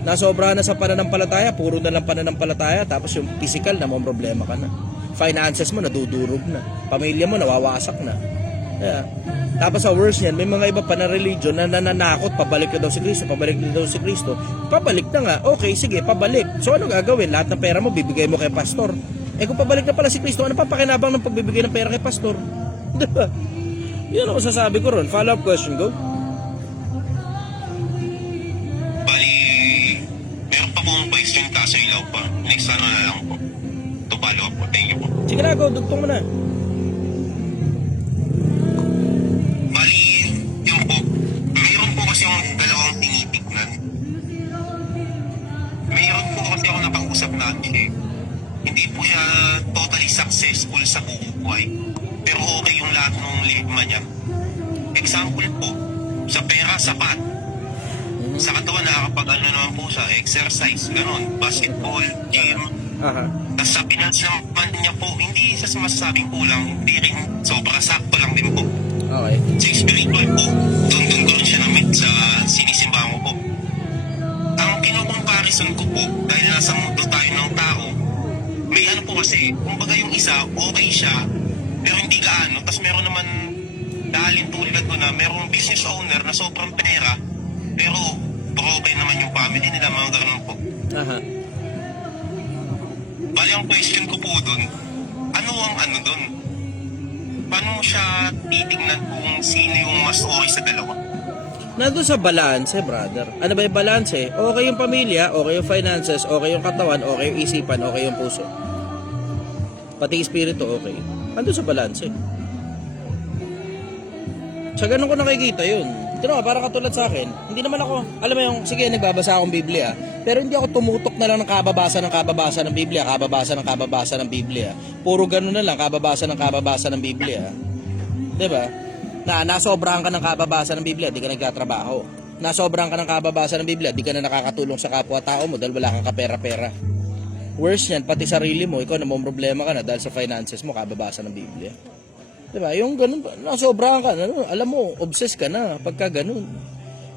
Nasobra na sa pananampalataya, puro na lang pananampalataya, tapos yung physical na may problema ka na. Finances mo, nadudurog na. Pamilya mo, nawawasak na. Yeah. Tapos sa worst niyan, may mga iba pa na religion na nananakot, pabalik na daw si Kristo, pabalik na nga, okay, sige, pabalik. So ano gagawin? Lahat ng pera mo, bibigay mo kay pastor. Kung pabalik na pala si Kristo, ano pa pakinabang ng pagbibigay ng pera kay pastor? Diba? Yun ang masasabi ko ron. Follow-up question, go. Bali, meron pa pong question kaso ilaw pa. Next na lang po. To follow up po. Thank you po. Sige na, go, dugtong mo na. Bali, yun po. Mayroon po kasi yung dalawang tinitignan. Mayroon po kasi ako napag-usap na siya. Hindi po siya totally successful sa buhay. Pero okay yung lahat ng lima niya. Example po, sa pera, sapat. Sa katawan, nakakapag naman po siya, exercise, ganun, basketball, gym. Tapos sa finance naman niya po, hindi sa masasabing kulang, hindi rin sobra, sakto lang din po. Okay. Sa spiritual po, doon ko rin siya na-meet sa sinisimbahan ko po. Ang kinukomparison ko po, dahil nasa mundo tayo ng tao, may ano po kasi, kumbaga yung isa, okay siya, pero hindi gaano. Tapos meron naman, dahil tulad ko na, merong business owner na sobrang pera, pero broken naman yung family nila, mga ganun po. Bali ang question ko po doon, ano ang ano doon? Paano mo siya titignan kung sino yung mas okay sa dalawa? Nandun sa balance, brother. Ano ba yung balance? Okay yung pamilya, okay yung finances, okay yung katawan, okay yung isipan, okay yung puso. Pati espiritu, okay. Nandun sa balance. Sa ganun ko nakikita yun. Ito naman, parang katulad sa akin, hindi naman ako, alam mo yung, sige, nagbabasa akong Biblia, pero hindi ako tumutok na lang ng kababasa ng Biblia, kababasa ng Biblia. Puro ganun na lang, kababasa ng Biblia. Diba? Nasobrahan ka ng kababasa ng Biblia, di ka nagtatrabaho. Nasobrahan ka ng kababasa ng Biblia, di ka na nakakatulong sa kapwa-tao mo dahil wala kang kapera-pera. Worse yan, pati sarili mo, ikaw na may problema ka na dahil sa finances mo, kababasa ng Biblia. Diba? Yung ganun, nasobrahan ka na, alam mo, obsessed ka na pagka ganun.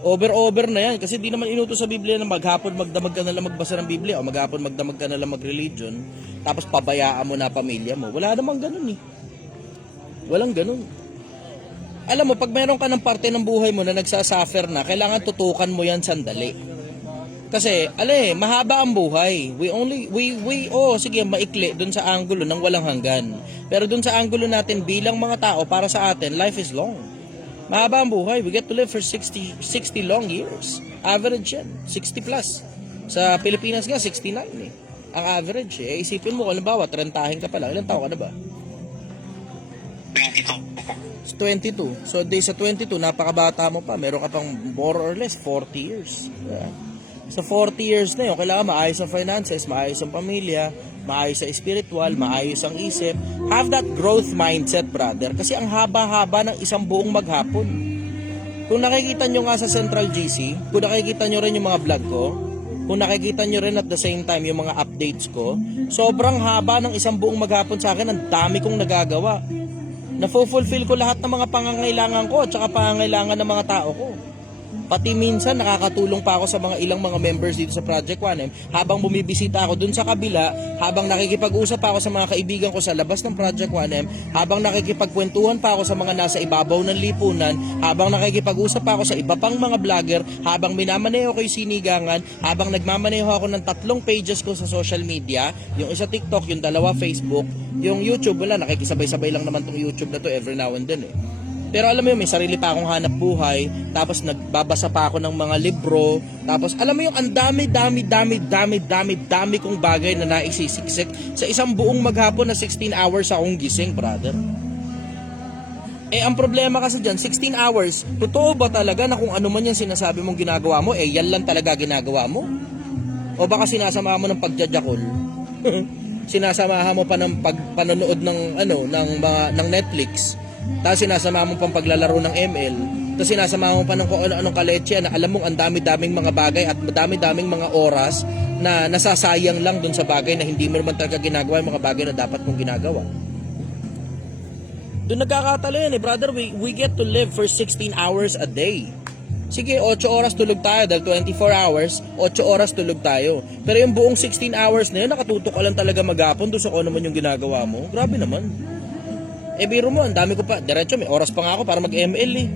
Over na yan, kasi di naman inutos sa Biblia na maghapon magdamag ka na lang magbasa ng Biblia o maghapon magdamag ka na lang mag-religion, tapos pabayaan mo na pamilya mo. Wala namang ganun Walang ganun. Alam mo, pag meron ka ng parte ng buhay mo na nagsasuffer na, kailangan tutukan mo yan sandali. Kasi, mahaba ang buhay. Sige, maikli dun sa anggulo ng walang hanggan. Pero dun sa anggulo natin bilang mga tao, para sa atin, life is long. Mahaba ang buhay. We get to live for 60 long years. Average yan. 60 plus. Sa Pilipinas nga, 69 ang average. Isipin mo, halimbawa, 30 ka pa lang. Ilang taon ka na ba? 22. So, sa 22, napakabata mo pa. Meron ka pang more or less 40 years. Yeah. Sa 40 years na yun, kailangan maayos ang finances, maayos ang pamilya, maayos ang spiritual, maayos ang isip. Have that growth mindset, brother. Kasi ang haba-haba ng isang buong maghapon. Kung nakikita nyo nga sa Central GC, kung nakikita nyo rin yung mga vlog ko, kung nakikita nyo rin at the same time yung mga updates ko, sobrang haba ng isang buong maghapon sa akin, ang dami kong nagagawa. Nafulfill ko lahat ng mga pangangailangan ko at saka pangangailangan ng mga tao ko. Pati minsan nakakatulong pa ako sa mga ilang mga members dito sa Project 1M habang bumibisita ako dun sa kabila, habang nakikipag-usap pa ako sa mga kaibigan ko sa labas ng Project 1M, habang nakikipagkwentuhan pa ako sa mga nasa ibabaw ng lipunan, habang nakikipag-usap pa ako sa iba pang mga vlogger, habang minamaneho ko yung sinigangan, habang nagmamaneho ako ng 3 pages ko sa social media, yung isa TikTok, yung 2 Facebook, yung YouTube, wala, nakikisabay-sabay lang naman tong YouTube na to every now and then eh. Pero alam mo yun, may sarili pa akong hanap buhay, tapos nagbabasa pa ako ng mga libro, tapos alam mo yung ang dami kong bagay na naisisiksik sa isang buong maghapon na 16 hours akong gising, brother. Eh, ang problema kasi dyan, 16 hours, totoo ba talaga na kung ano man yung sinasabi mong ginagawa mo, eh, yan lang talaga ginagawa mo? O baka sinasama mo ng pagjajakol? Sinasamahan mo pa ng panonood ng, ng Netflix? Tapos sinasama mo pang paglalaro ng ML. Tapos sinasama mo pa ng kung ano-anong kaletsya na alam mong ang dami-daming mga bagay at madami-daming mga oras na nasasayang lang dun sa bagay na hindi mo naman talaga ginagawa yung mga bagay na dapat mong ginagawa. Doon nagkakatalo yan eh, brother. We get to live for 16 hours a day. Sige, 8 oras tulog tayo dahil 24 hours, 8 oras tulog tayo. Pero yung buong 16 hours na yun, nakatutok ka lang talaga maghapon doon sa kung ano man yung ginagawa mo. Grabe naman. Eh biro mo, ang dami ko pa. Diretso, may oras pa nga ako para mag-ML eh.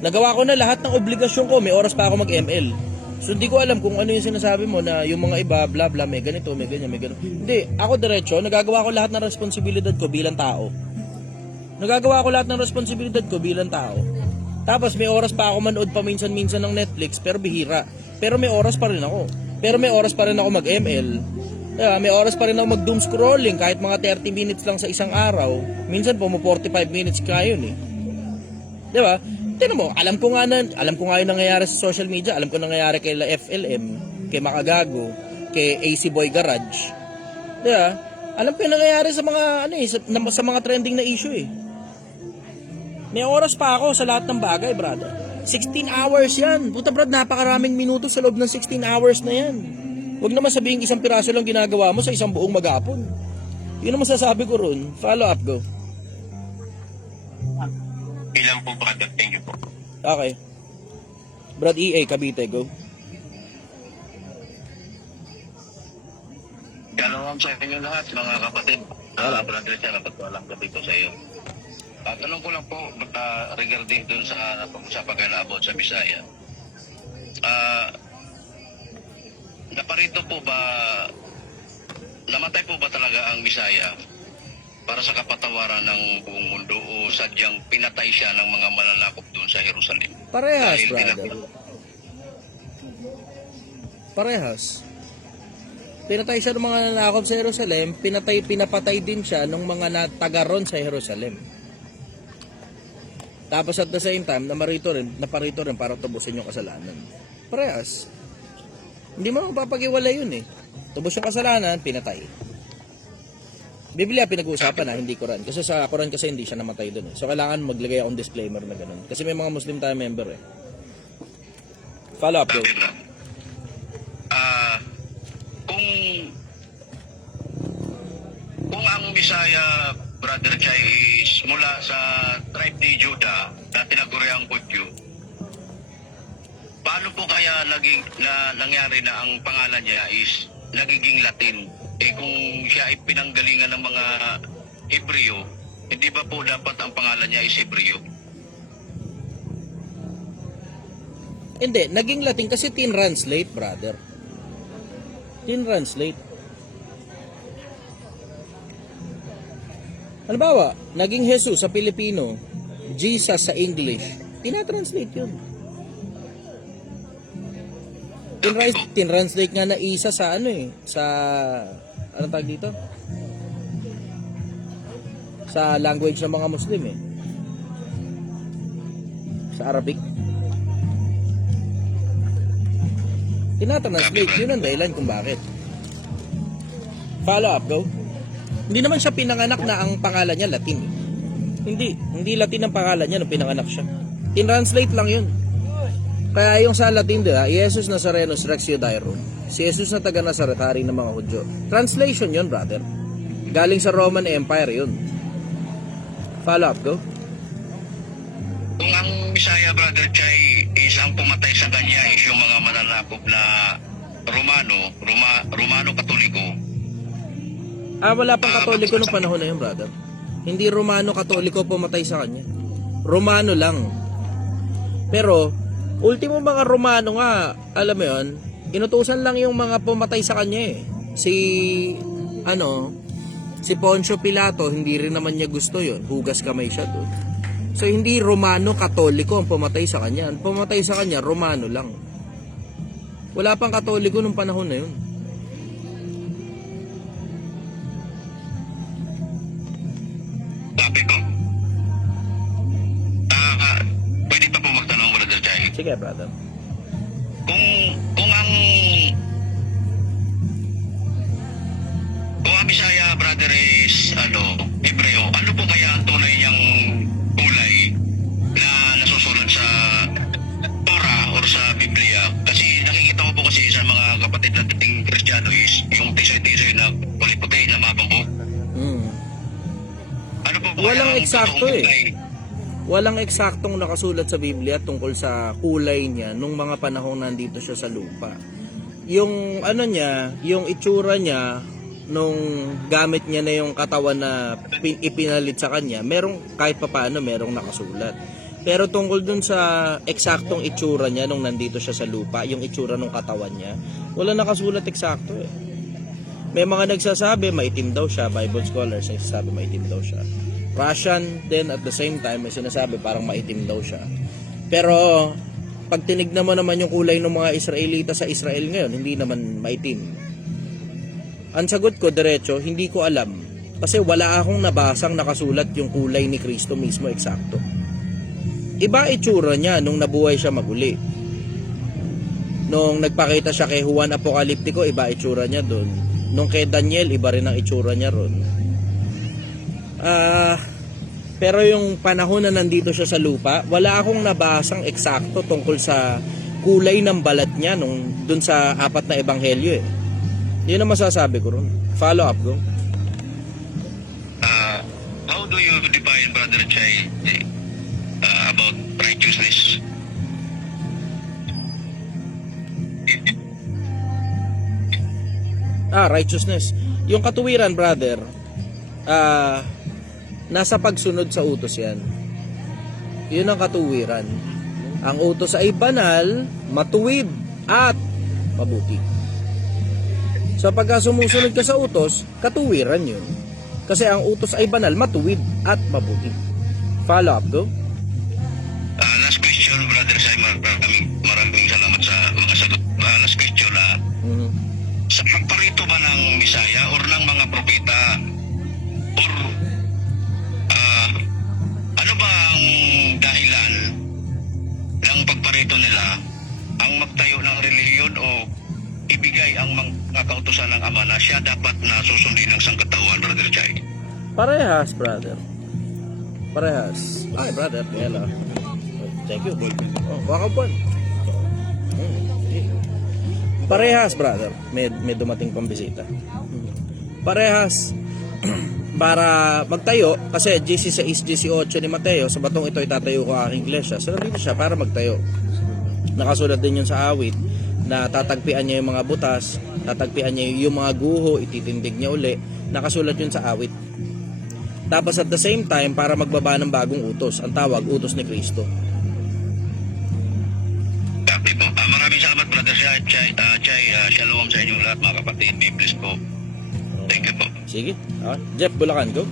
Nagawa ko na lahat ng obligasyon ko, may oras pa ako mag-ML. So hindi ko alam kung ano yung sinasabi mo na yung mga iba, bla bla, may ganito, may ganyan, may ganito. Hindi, ako diretso, nagagawa ko lahat ng responsibilidad ko bilang tao. Nagagawa ko lahat ng responsibilidad ko bilang tao. Tapos may oras pa ako manood paminsan-minsan ng Netflix, pero bihira. Pero may oras pa rin ako. Pero may oras pa rin ako mag-ML. May oras pa rin ako mag-doom scrolling kahit mga 30 minutes lang sa isang araw. Minsan po mo 45 minutes ka yun eh. 'Di ba? Tingnan mo, alam ko nga yung nangyayari sa social media, alam ko nangyayari kay La FLM, kay Makagago, kay AC Boy Garage. 'Di ba? Alam ko yung nangyayari sa mga sa mga trending na issue eh. May oras pa ako sa lahat ng bagay, brother. 16 hours 'yan. Puta brad, napakaraming minuto sa loob ng 16 hours na 'yan. Huwag naman sabihin isang piraso lang ginagawa mo sa isang buong maghapon. Yun ang masasabi ko ron. Follow up, go. Ilan po, brother? Thank you po. Okay. Brad EA, Cavite, go. Shalom sa inyo lahat, mga kapatid. Brother siya, napagpalang gabi ko sa iyo. Tanong ko lang po, regarding dun sa napag-usapan kayo na about sa Bisaya. Naparito po ba, namatay po ba talaga ang Bisaya para sa kapatawaran ng buong mundo o sadyang pinatay siya ng mga malalakop doon sa Jerusalem? Parehas, Dahil brother. Parehas. Pinatay siya ng mga nanakop sa Jerusalem, pinapatay din siya ng mga natagaron sa Jerusalem. Tapos at the same time, naparito rin para tubusin yung kasalanan. Parehas. Hindi mo mapapag-iwala yun eh. Tubos yung kasalanan, pinatay. Biblia pinag-uusapan na, hindi Quran. Kasi sa Quran kasi hindi siya namatay dun eh. So kailangan maglagay akong disclaimer na ganun. Kasi may mga Muslim tayo member eh. Follow up, bro. Kung ang Bisaya, Brother Chay, is mula sa tribe ni Judah na tinaguriang Budyo, paano po kaya nangyari na ang pangalan niya is nagiging Latin? Eh kung siya ay pinanggalingan ng mga Hebreo, hindi ba po dapat ang pangalan niya is Hebreo? Hindi, naging Latin kasi tin-translate, brother. Tin-translate. Halimbawa, naging Jesus sa Pilipino, Jesus sa English, tina-translate yun. Tin-translate nga na Isa sa ano tawag dito? Sa language ng mga Muslim eh. Sa Arabic. Tina-translate, yun ang dahilan kung bakit. Follow up, go. Hindi naman siya pinanganak na ang pangalan niya Latin. Hindi Latin ang pangalan niya nung pinanganak siya. Tin-translate lang yun. Kaya yung sa Latin Jesus Nazarenos Rex Judaeum. Si Jesus na taga Nazaret, hari ng mga Hudyo. Translation yun, brother. Galing sa Roman Empire yun. Follow up, go. Kung ang Bisaya, Brother Chay, is ang pumatay sa kanya is yung mga mananakop na Romano Katoliko. Wala pang Katoliko nung panahon na yun, brother. Hindi Romano Katoliko pumatay sa kanya. Romano lang. Pero, ultimo mga Romano nga, alam mo yun, inutusan lang yung mga pumatay sa kanya eh. Si Poncio Pilato, hindi rin naman niya gusto yun. Hugas kamay siya doon. So, hindi Romano Katoliko ang pumatay sa kanya. Ang pumatay sa kanya, Romano lang. Wala pang Katoliko nung panahon na yun. Sabi ko. Pwede pa po magtanong, Brother Chay. Sige, brother. Kung ang Bisaya, brother, is Hebreo, ano po kaya ang tunay niyang kulay na nasusulat sa Torah or sa Biblia? Kasi nakikita ko po kasi sa mga kapatid nating Kristiyano is yung tisoy-tisoy na puti-puti na mabang buhok. Ano po Walang kaya ang eksakto totoong eh. kulay? Walang eksaktong nakasulat sa Biblia tungkol sa kulay niya nung mga panahong nandito siya sa lupa. Yung yung itsura niya nung gamit niya na yung katawan na ipinalit sa kanya, merong kahit papaano merong nakasulat. Pero tungkol dun sa eksaktong itsura niya nung nandito siya sa lupa, yung itsura ng katawan niya, wala nakasulat eksakto eh. May mga nagsasabi maitim daw siya, Bible scholars nagsasabi maitim daw siya. Russian then at the same time may sinasabi parang maitim daw siya. Pero pag tinignan mo naman yung kulay ng mga Israelita sa Israel ngayon, hindi naman maitim. Ang sagot ko diretso, hindi ko alam. Kasi wala akong nabasang nakasulat yung kulay ni Kristo mismo eksakto. Iba itsura niya nung nabuhay siya maguli. Nung nagpakita siya kay Juan Apokaliptiko, iba itsura niya doon. Nung kay Daniel, iba rin ang itsura niya ron. Pero yung panahon na nandito siya sa lupa, wala akong nabasang eksakto tungkol sa kulay ng balat niya nung dun sa 4 na ebanghelyo eh. Yun ang masasabi ko ron. Follow up, go. How do you define, Brother Chay, about righteousness? Righteousness. Yung katuwiran, brother, nasa pagsunod sa utos yan. Yun ang katuwiran. Ang utos ay banal, matuwid, at mabuti. So pagka sumusunod ka sa utos, katuwiran yun. Kasi ang utos ay banal, matuwid, at mabuti. Follow up, go. Last question, Brother Simon. Maraming salamat sa mga sagot. Last question na, sa pagparito ba ng Misaya or ng mga propeta or ano ba ang dahilan ng pagparito nila ang magtayo ng relihiyon o ibigay ang mga kautusan ng Ama na siya dapat na susundin ng sangkatauhan, Brother Chay? Parehas, brother. Parehas. Ay, brother. Hello. Thank you. Welcome po. Parehas, brother. May dumating pang bisita. Parehas. Para magtayo, kasi GC6, GC8 ni Mateo, sa batong ito itatayo ko ang aking iglesia. So nandito siya para magtayo. Nakasulat din yun sa awit na tatagpian niya yung mga butas, tatagpian niya yung mga guho, ititindig niya uli. Nakasulat yun sa awit. Tapos at the same time, para magbaba ng bagong utos. Ang tawag, utos ni Kristo. Copy po. Maraming salamat, Brother Chay. Shalom sa inyong lahat, mga kapatid. Be blessed po. Thank you po. Sige. Jeff Bulacan, go.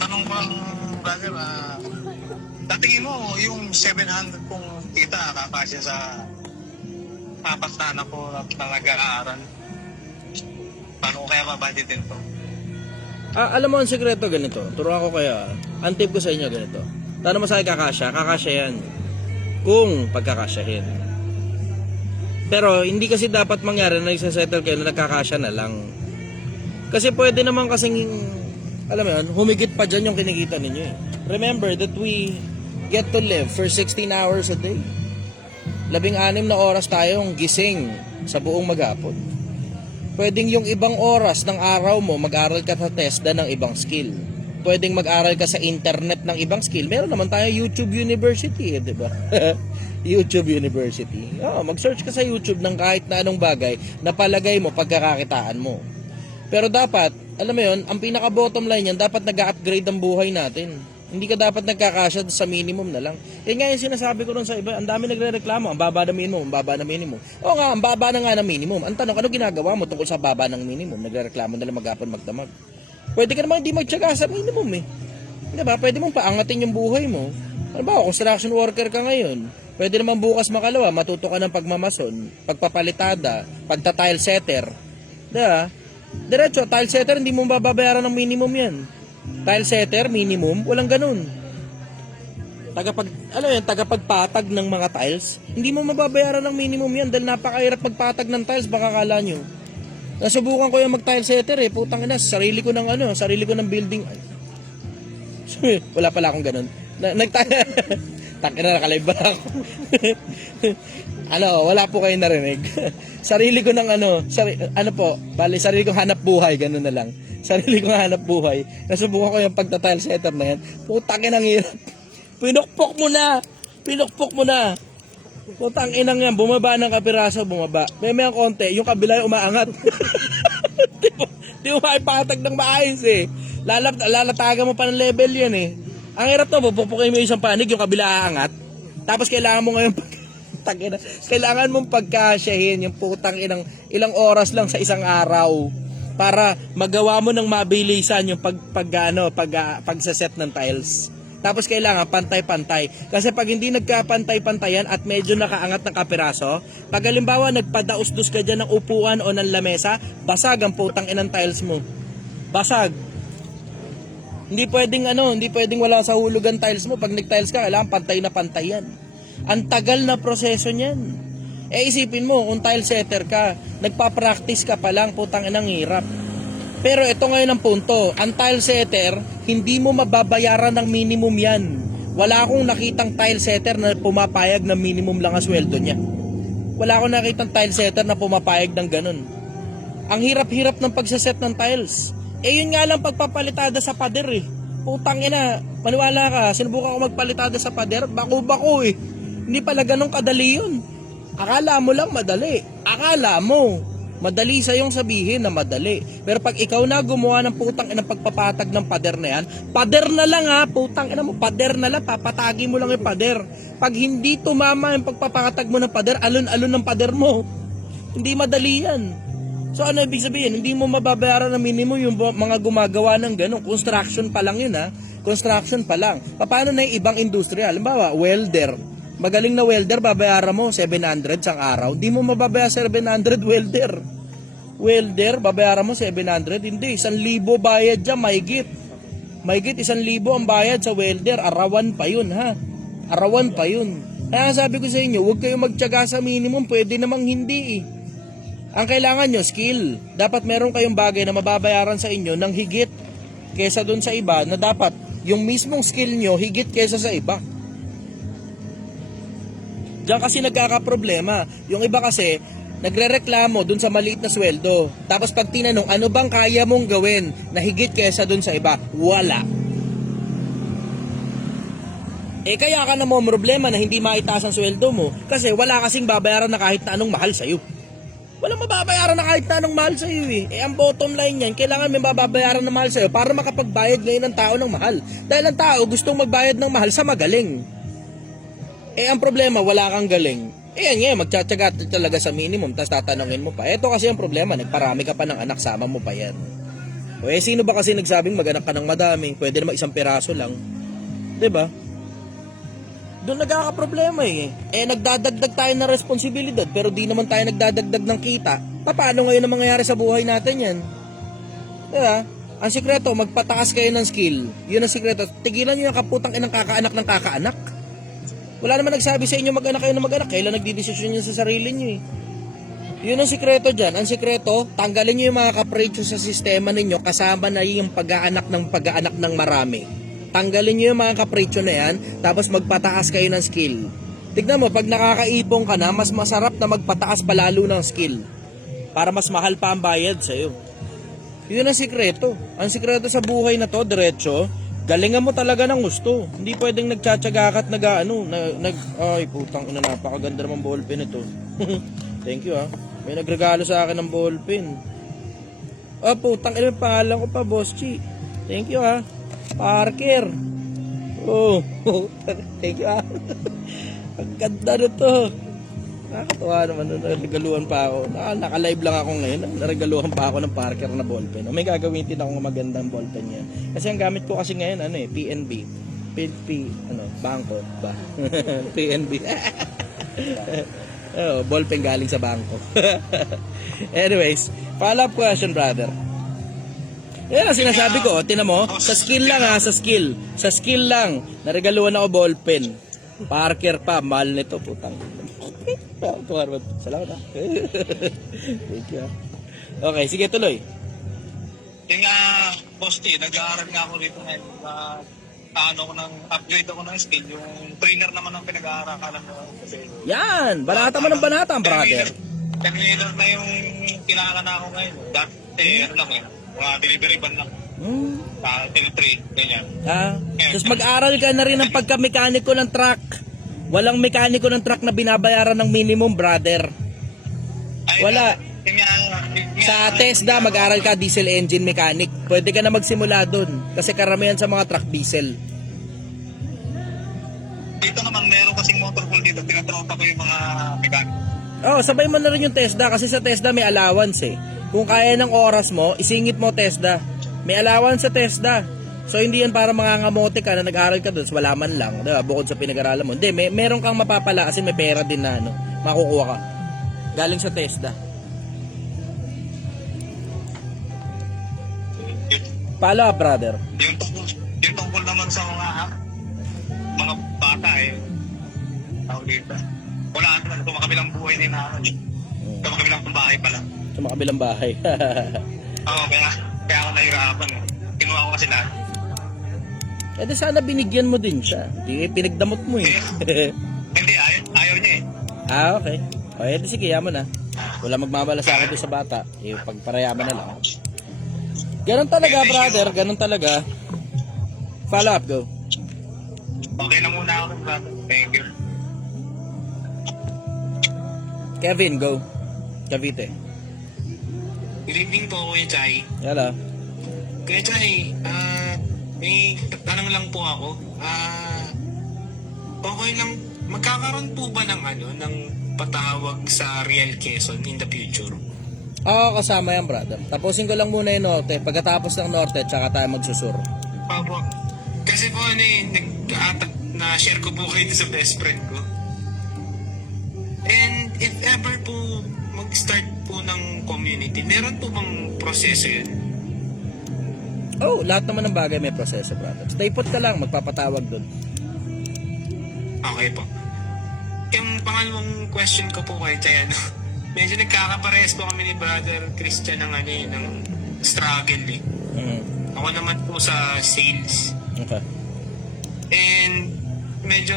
Tanong ko lang, brother, tatingin mo yung 700 kong kita kakasya sa apat na anak ko na nag-aaral. Paano ko kaya mabudgetin to? Alam mo ang sekreto ganito. Turuan ko kaya. Ang tip ko sa inyo ganito. Tanong mo sa akin kakasya. Kakasya yan. Kung pagkakasyahin. Pero hindi kasi dapat mangyari na nagsasettle kayo na nagkakasya na lang. Kasi pwede naman kasing, alam mo yun, humigit pa dyan yung kinikita ninyo eh. Remember that we get to live for 16 hours a day. 16 na oras tayong gising sa buong maghapon. Pwedeng yung ibang oras ng araw mo, mag-aral ka sa TESDA ng ibang skill. Pwedeng mag-aral ka sa internet ng ibang skill. Meron naman tayo YouTube University, di ba? YouTube University. Mag-search ka sa YouTube ng kahit na anong bagay na palagay mo pagkakakitaan mo. Pero dapat, alam mo yun, ang pinaka-bottom line yan, dapat nag-upgrade ang buhay natin. Hindi ka dapat nagkakasya sa minimum na lang. Nga yung sinasabi ko rin sa iba, ang dami nagre-reklamo, ang baba na minimum, ang baba na minimum. Oo nga, ang baba na nga ng minimum. Ang tanong, ano ginagawa mo tungkol sa baba ng minimum? Nagre-reklamo na lang maghapon magdamag. Pwede ka naman hindi magtyaga sa minimum eh. Diba? Pwede mong paangatin yung buhay mo. Ano ba, construction worker ka ngayon. Pwede naman bukas makalawa, matuto ka ng pagmamason, pagpapalitada, pagta-tile setter. Diba? Diretso, tile setter, hindi mo babayaran ng minimum yan. Tile setter, minimum, walang ganun. Tagapagpatag ng mga tiles, hindi mo mababayaran ng minimum yan dahil napakahirap magpatag ng tiles, baka kala nyo. Nasubukan ko yung mag-tile setter eh, putang ina, sarili ko ng building. Wala pala akong ganun. Tangina, nakalive ba ako? Wala po kayo narinig. Sarili ko ng sarili kong hanap buhay, ganun na lang. Sarili kong hanap buhay. Nasubukan ko yung pagta-tile setter na yan. Putang ina, ang hirap. Pinukpok mo na. Putang inang yan, bumaba ng kapiraso, bumaba. May konti, yung kabila yung umaangat. Di mo maipatag ng maayos eh. Lalatagan mo pa ng level yan eh. Ang hirap to, pupupukin mo yung isang panig, yung kabila aangat. Tapos kailangan mo ngayon kailangan mong pagkasyahin yung putang ilang oras lang sa isang araw para magawa mo ng mabilisan yung pagsaset ng tiles. Tapos kailangan pantay-pantay. Kasi pag hindi nagkapantay-pantayan at medyo nakaangat ng kapiraso, pag halimbawa nagpadaus-dus ka dyan ng upuan o ng lamesa, basag ang putang inang tiles mo. Basag. Hindi pwedeng wala sa hulugan tiles mo. Pag nag-tiles ka, kailangan pantay na pantay yan. Ang tagal na proseso niyan. Isipin mo, kung tile setter ka, nagpa-practice ka pa lang, putang inang hirap. Pero ito ngayon ang punto, ang tile setter, hindi mo mababayaran ng minimum yan. Wala akong nakitang tile setter na pumapayag ng minimum lang ang sweldo niya. Wala akong nakitang tile setter na pumapayag ng ganun. Ang hirap-hirap ng pagsaset ng tiles. Yun nga lang pagpapalitada sa pader eh. Putang ina, maniwala ka, sinubukan ko magpalitada sa pader, bako-bako eh. Hindi pala ganun kadali yun. Akala mo lang madali. Akala mo. Madali sa yung sabihin na madali. Pero pag ikaw na gumawa ng putang ina pagpapatag ng pader na yan, pader na lang ha, putang ina mo, pader na lang, papatagi mo lang yung pader. Pag hindi tumama yung pagpapatag mo ng pader, alon-alon ng pader mo. Hindi madali yan. So ano ibig sabihin? Hindi mo mababayaran ng minimum yung mga gumagawa ng ganun. Construction pa lang yun ha. Construction pa lang. Paano na yung ibang industriya? Halimbawa, welder. Magaling na welder, babayaran mo 700 sa araw. Hindi mo mababayaran 700 welder. Welder, babayaran mo 700. Hindi, 1,000 bayad dyan, mahigit. Mahigit 1,000 ang bayad sa welder. Arawan pa yun ha. Arawan pa yun. Kaya sabi ko sa inyo, huwag kayong magtiyaga sa minimum. Pwede namang hindi eh. Ang kailangan nyo, skill. Dapat meron kayong bagay na mababayaran sa inyo ng higit kesa dun sa iba na dapat yung mismong skill nyo higit kesa sa iba. Diyan kasi nagkakaproblema. Yung iba kasi nagrereklamo dun sa maliit na sweldo. Tapos pag tinanong, ano bang kaya mong gawin na higit kesa dun sa iba? Wala. Kaya ka na mo problema na hindi maitaas ang sweldo mo kasi wala kasing babayaran na kahit na anong mahal sa'yo. Walang mababayaran na kahit na anong mahal sa'yo eh. Ang bottom line yan, kailangan may mababayaran na mahal sa'yo para makapagbayad ngayon ng tao ng mahal. Dahil ang tao gustong magbayad ng mahal sa magaling. Ang problema, wala kang galing. Yan, magtsatsaga talaga sa minimum, tapos tatanungin mo pa. Ito kasi ang problema, nagparami ka pa ng anak, sama mo pa yan. Sino ba kasi nagsabing mag-anak ka ng madami? Pwede naman isang piraso lang. Diba? Doon nagkakaproblema eh. Nagdadagdag tayo ng responsibilidad, pero di naman tayo nagdadagdag ng kita. Paano ngayon ang mangyayari sa buhay natin yan? Diba? Ang sikreto, magpataas kayo ng skill. Yun ang sikreto. Tigilan nyo yung kaputang inang kakaanak ng kakaanak. Wala naman nagsabi sa inyo mag-anak kayo na mag-anak. Kailan nagdidesisyon nyo sa sarili nyo eh. Yun ang sikreto dyan. Ang sikreto, tanggalin nyo yung mga kapritsyo sa sistema ninyo kasama na yung pag-aanak ng marami. Tanggalin nyo yung mga kapritsyo na yan, tapos magpataas kayo ng skill. Tignan mo, pag nakakaipon ka na, mas masarap na magpataas palalo ng skill. Para mas mahal pa ang bayad sa'yo. Yun ang sikreto. Ang sikreto sa buhay na to, diretso, galingan mo talaga ng gusto. Hindi pwedeng nagtsatsaga ka at ay putang ina, napakaganda naman ballpen ito. Thank you May nagregalo sa akin ng ballpen. Oh, putang ina, pangalan ko pa, Boss Chi. Thank you Parker. Oh, thank you Ang ganda nito. Nakakatawa naman, naregaluhan pa ako. Naka-live lang ako ngayon. Naregaluhan pa ako ng Parker na ballpen. May gagawin din akong magandang ballpen niya. Kasi ang gamit ko kasi ngayon, PNB. Bangko ba? PNB. Ballpen galing sa bangko. Anyways, follow-up question, brother. Yan ang sinasabi ko. Tinan mo, sa skill lang sa skill. Sa skill lang. Naregaluhan ako ballpen. Parker pa, mahal nito, putang. Salamat Thank you Okay, sige, tuloy. Yung Boss T, nag-aaral nga ako rito ngayon. Upgrade ako ng skill. Yung trainer naman ang pinag-aaralan ko. Yan, banata mo ng banata, brother. Terminator na yung kailangan na ako ngayon. Dati, mga delivery van lang. L3, ganyan. Tapos mag-aral ka na rin ng pagka-mekaniko ng truck. Walang mekaniko ng truck na binabayaran ng minimum, brother. Wala. Sa TESDA, mag-aral ka diesel engine mechanic. Pwede ka na magsimula dun. Kasi karamihan sa mga truck diesel. Dito naman, meron kasing motor pool dito. Tinatropa ko yung mga mechanic. Sabay mo na rin yung TESDA. Kasi sa TESDA may allowance Kung kaya ng oras mo, isingit mo TESDA. May allowance sa TESDA. So hindi yan para mangangamote ka na nag-aral ka doon, wala man lang, diba? Bukod sa pinag-aralan mo. Hindi, meron kang mapapala kasi may pera din na makukuha ka. Galing sa TESDA. Follow up, brother. Yung tungkol naman sa mga bata tawag dito. Wala naman, kumakabilang buhay din kumakabilang bahay pala. Kumakabilang bahay. Kaya ako nahirapan. Kinuha ko kasi lahat. Di sana binigyan mo din siya. Di pinagdamot mo Hindi, ayaw niya okay. Di sige, yaman na. Wala magmamala sa akin doon sa bata. Pagparayaman na lang. Ganon talaga, brother. Ganon talaga. Follow up, go. Okay na muna ako, brother. Thank you. Kevin, go. Cavite. Good evening po, Kuya Chay. Yala. Kuya Chay, may tanong lang po ako. Okay lang, magkakaroon po ba ng ng patawag sa Real Quezon in the future? Kasama yan, brother. Tapusin ko lang muna yung norte. Pagkatapos ng norte, tsaka tayo magsusur. Opo. Kasi po na-share ko po kayo sa best friend ko. And if ever po mag-start po ng community, meron po bang proseso yun? Lahat naman ng bagay may proseso, brother. Stay put ka lang, magpapatawag doon. Okay po. Yung pangalawang question ko po kay Chay, medyo nagkakaparehas po kami ni Brother Christian ng struggle Ako naman po sa sales. Okay. And medyo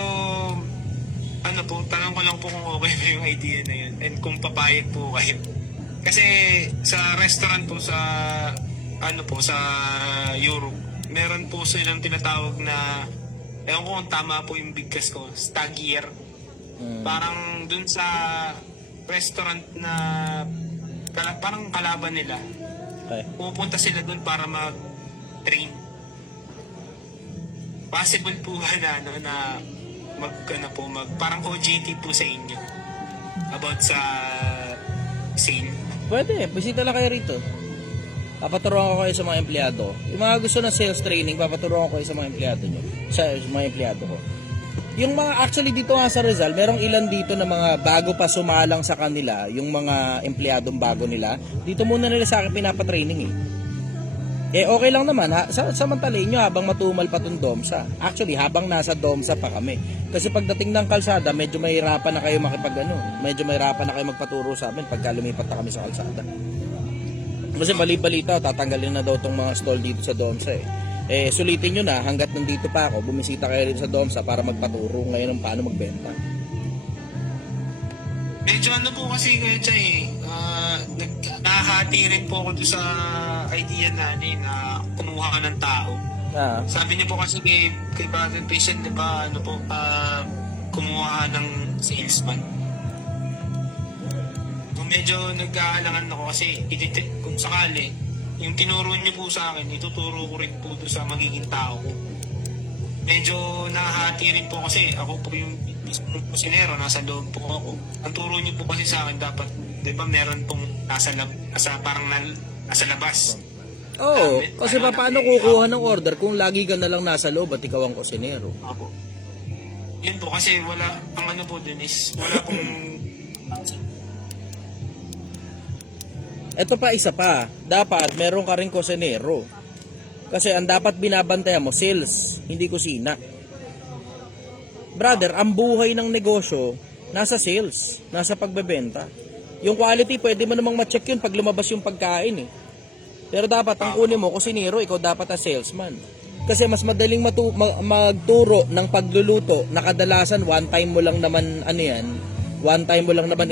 tanong ko lang po kung okay ba yung idea na yun and kung papayag po kayo. Kasi sa restaurant po sa sa Europe, meron po silang tinatawag na, ewan ko kung tama po yung bigkas ko, stagier. Parang dun sa restaurant na parang kalaban nila. Okay. Pupunta sila dun para mag-train. Possible po ba na parang OJT po sa inyo about sa sale? Pwede, bisita lang kayo rito. Papaturuan ko kayo sa mga empleyado. Yung mga gusto ng sales training, papaturuan ko kayo sa mga empleyado nyo. Sa mga empleyado ko. Yung mga, actually dito nga sa Rizal, merong ilan dito na mga bago pa sumalang sa kanila, yung mga empleyadong bago nila, dito muna nila sa akin pinapatraining okay lang naman, samantalin nyo habang matumal pa tong DOMSA. Actually, habang nasa DOMSA pa kami. Kasi pagdating ng kalsada, medyo mahirapan na kayo medyo mahirapan na kayo magpaturo sa amin pagka lumipat na kami sa kalsada. Kasi bali-balita, tatanggalin na daw tong mga stall dito sa DOMSA sulitin nyo na hanggat nandito pa ako, bumisita kayo rin sa DOMSA para magpaturo ngayon ng paano magbenta. Medyo ano po kasi Kuya Chay, nakahati rin po ako doon sa idea na kumuha ka ng tao. Sabi niyo po kasi kay Brother Patient, di ba, kumuha ka ng salesman. So, medyo nag-aalangan ako kasi kung sakali, yung tinuro niyo po sa akin, ituturo ko rin po doon sa magiging tao ko. Medyo nakahati rin po kasi ako po yung mismong kusinero, nasa loob po ako. Ang turo niyo po kasi sa akin dapat, di ba meron pong nasa labas. Oo, kasi paano kukuha ng order kung lagi ka na lang nasa loob at ikaw ang kusinero? Opo. Yun po kasi wala, ang ano po dun is, wala pong... Ito pa isa pa, dapat meron ka rin kusinero. Kasi ang dapat binabantayan mo, sales, hindi kusina. Brother, ang buhay ng negosyo, nasa sales, nasa pagbebenta. Yung quality, pwede mo namang ma-check yun pag lumabas yung pagkain eh. Pero dapat ang kunin mo, kusinero, ikaw dapat ang salesman. Kasi mas madaling magturo ng pagluluto na kadalasan one time mo lang naman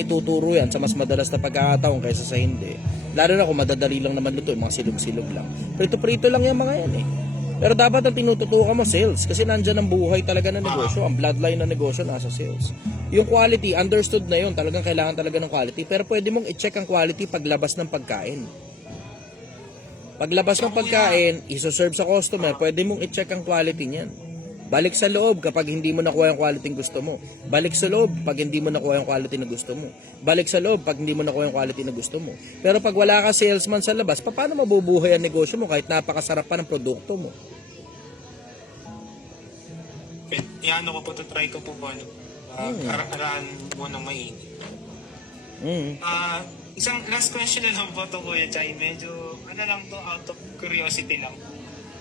ituturo yan sa mas madalas na pagkakataon kaysa sa hindi. Lalo na kung madadali lang naman luto, yung mga silog-silog lang. Prito-prito lang yung mga yan eh. Pero dapat ang tinututukan mo sales kasi nandyan ang buhay talaga ng negosyo, ang bloodline ng negosyo nasa sales. Yung quality, understood na yun, talagang kailangan talaga ng quality, pero pwede mong i-check ang quality paglabas ng pagkain. Paglabas ng pagkain, isoserve sa customer, pwede mong i-check ang quality niyan. Balik sa loob kapag hindi mo nakuha yung quality na gusto mo. Balik sa loob pag hindi mo nakuha yung quality na gusto mo. Balik sa loob pag hindi mo nakuha yung quality na gusto mo. Pero pag wala ka salesman sa labas, paano mabubuhay ang negosyo mo kahit napakasarap pa ng produkto mo? Iano ko po, try ko po po, araan mo ng mainit. Isang last question na lang po to Kuya Chay, medyo ano lang to, out of curiosity lang.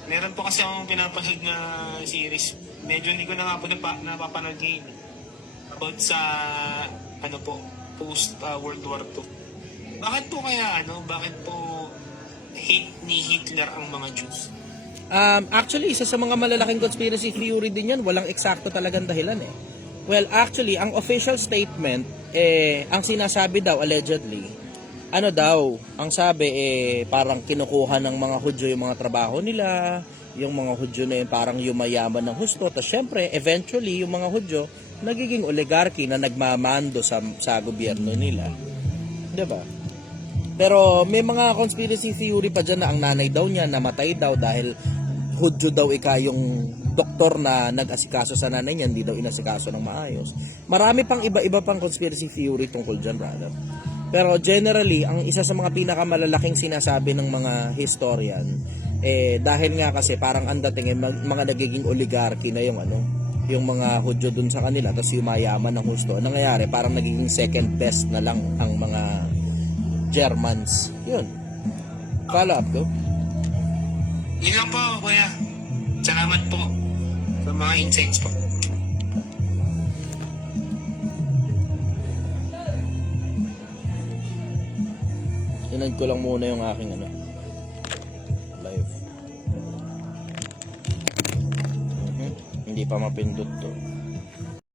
Meron po kasi akong pinapanood na series, medyo hindi ko na nga po napapanood ngayon about sa ano po, post World War II. Bakit po hate ni Hitler ang mga Jews? Actually, isa sa mga malalaking conspiracy theory din yan, walang eksakto talagang dahilan eh. Well, actually, ang official statement, ang sinasabi daw, allegedly, ang sabi, parang kinukuha ng mga Hudyo yung mga trabaho nila, yung mga Hudyo na yun parang yumayaman ng husto, tapos syempre, eventually, yung mga Hudyo, nagiging oligarchy na nagmamando sa gobyerno nila. Diba? Pero may mga conspiracy theory pa dyan na ang nanay daw niya namatay daw dahil Hudyo daw yung doktor na nag-asikaso sa nanay niya, hindi daw inasikaso ng maayos. Marami pang iba-iba pang conspiracy theory tungkol dyan, brother. Pero generally, ang isa sa mga pinakamalalaking sinasabi ng mga historian, dahil nga kasi parang ang dating mga nagiging oligarchy na yung mga Hudyo dun sa kanila, tapos yumayaman ng husto. Ang nangyayari, parang nagiging second best na lang ang mga Germans. Yun. Follow up ko. Yun lang po, Kuya. Salamat po sa mga insights po. Inad ko lang muna yung aking live. Hindi pa mapindot to.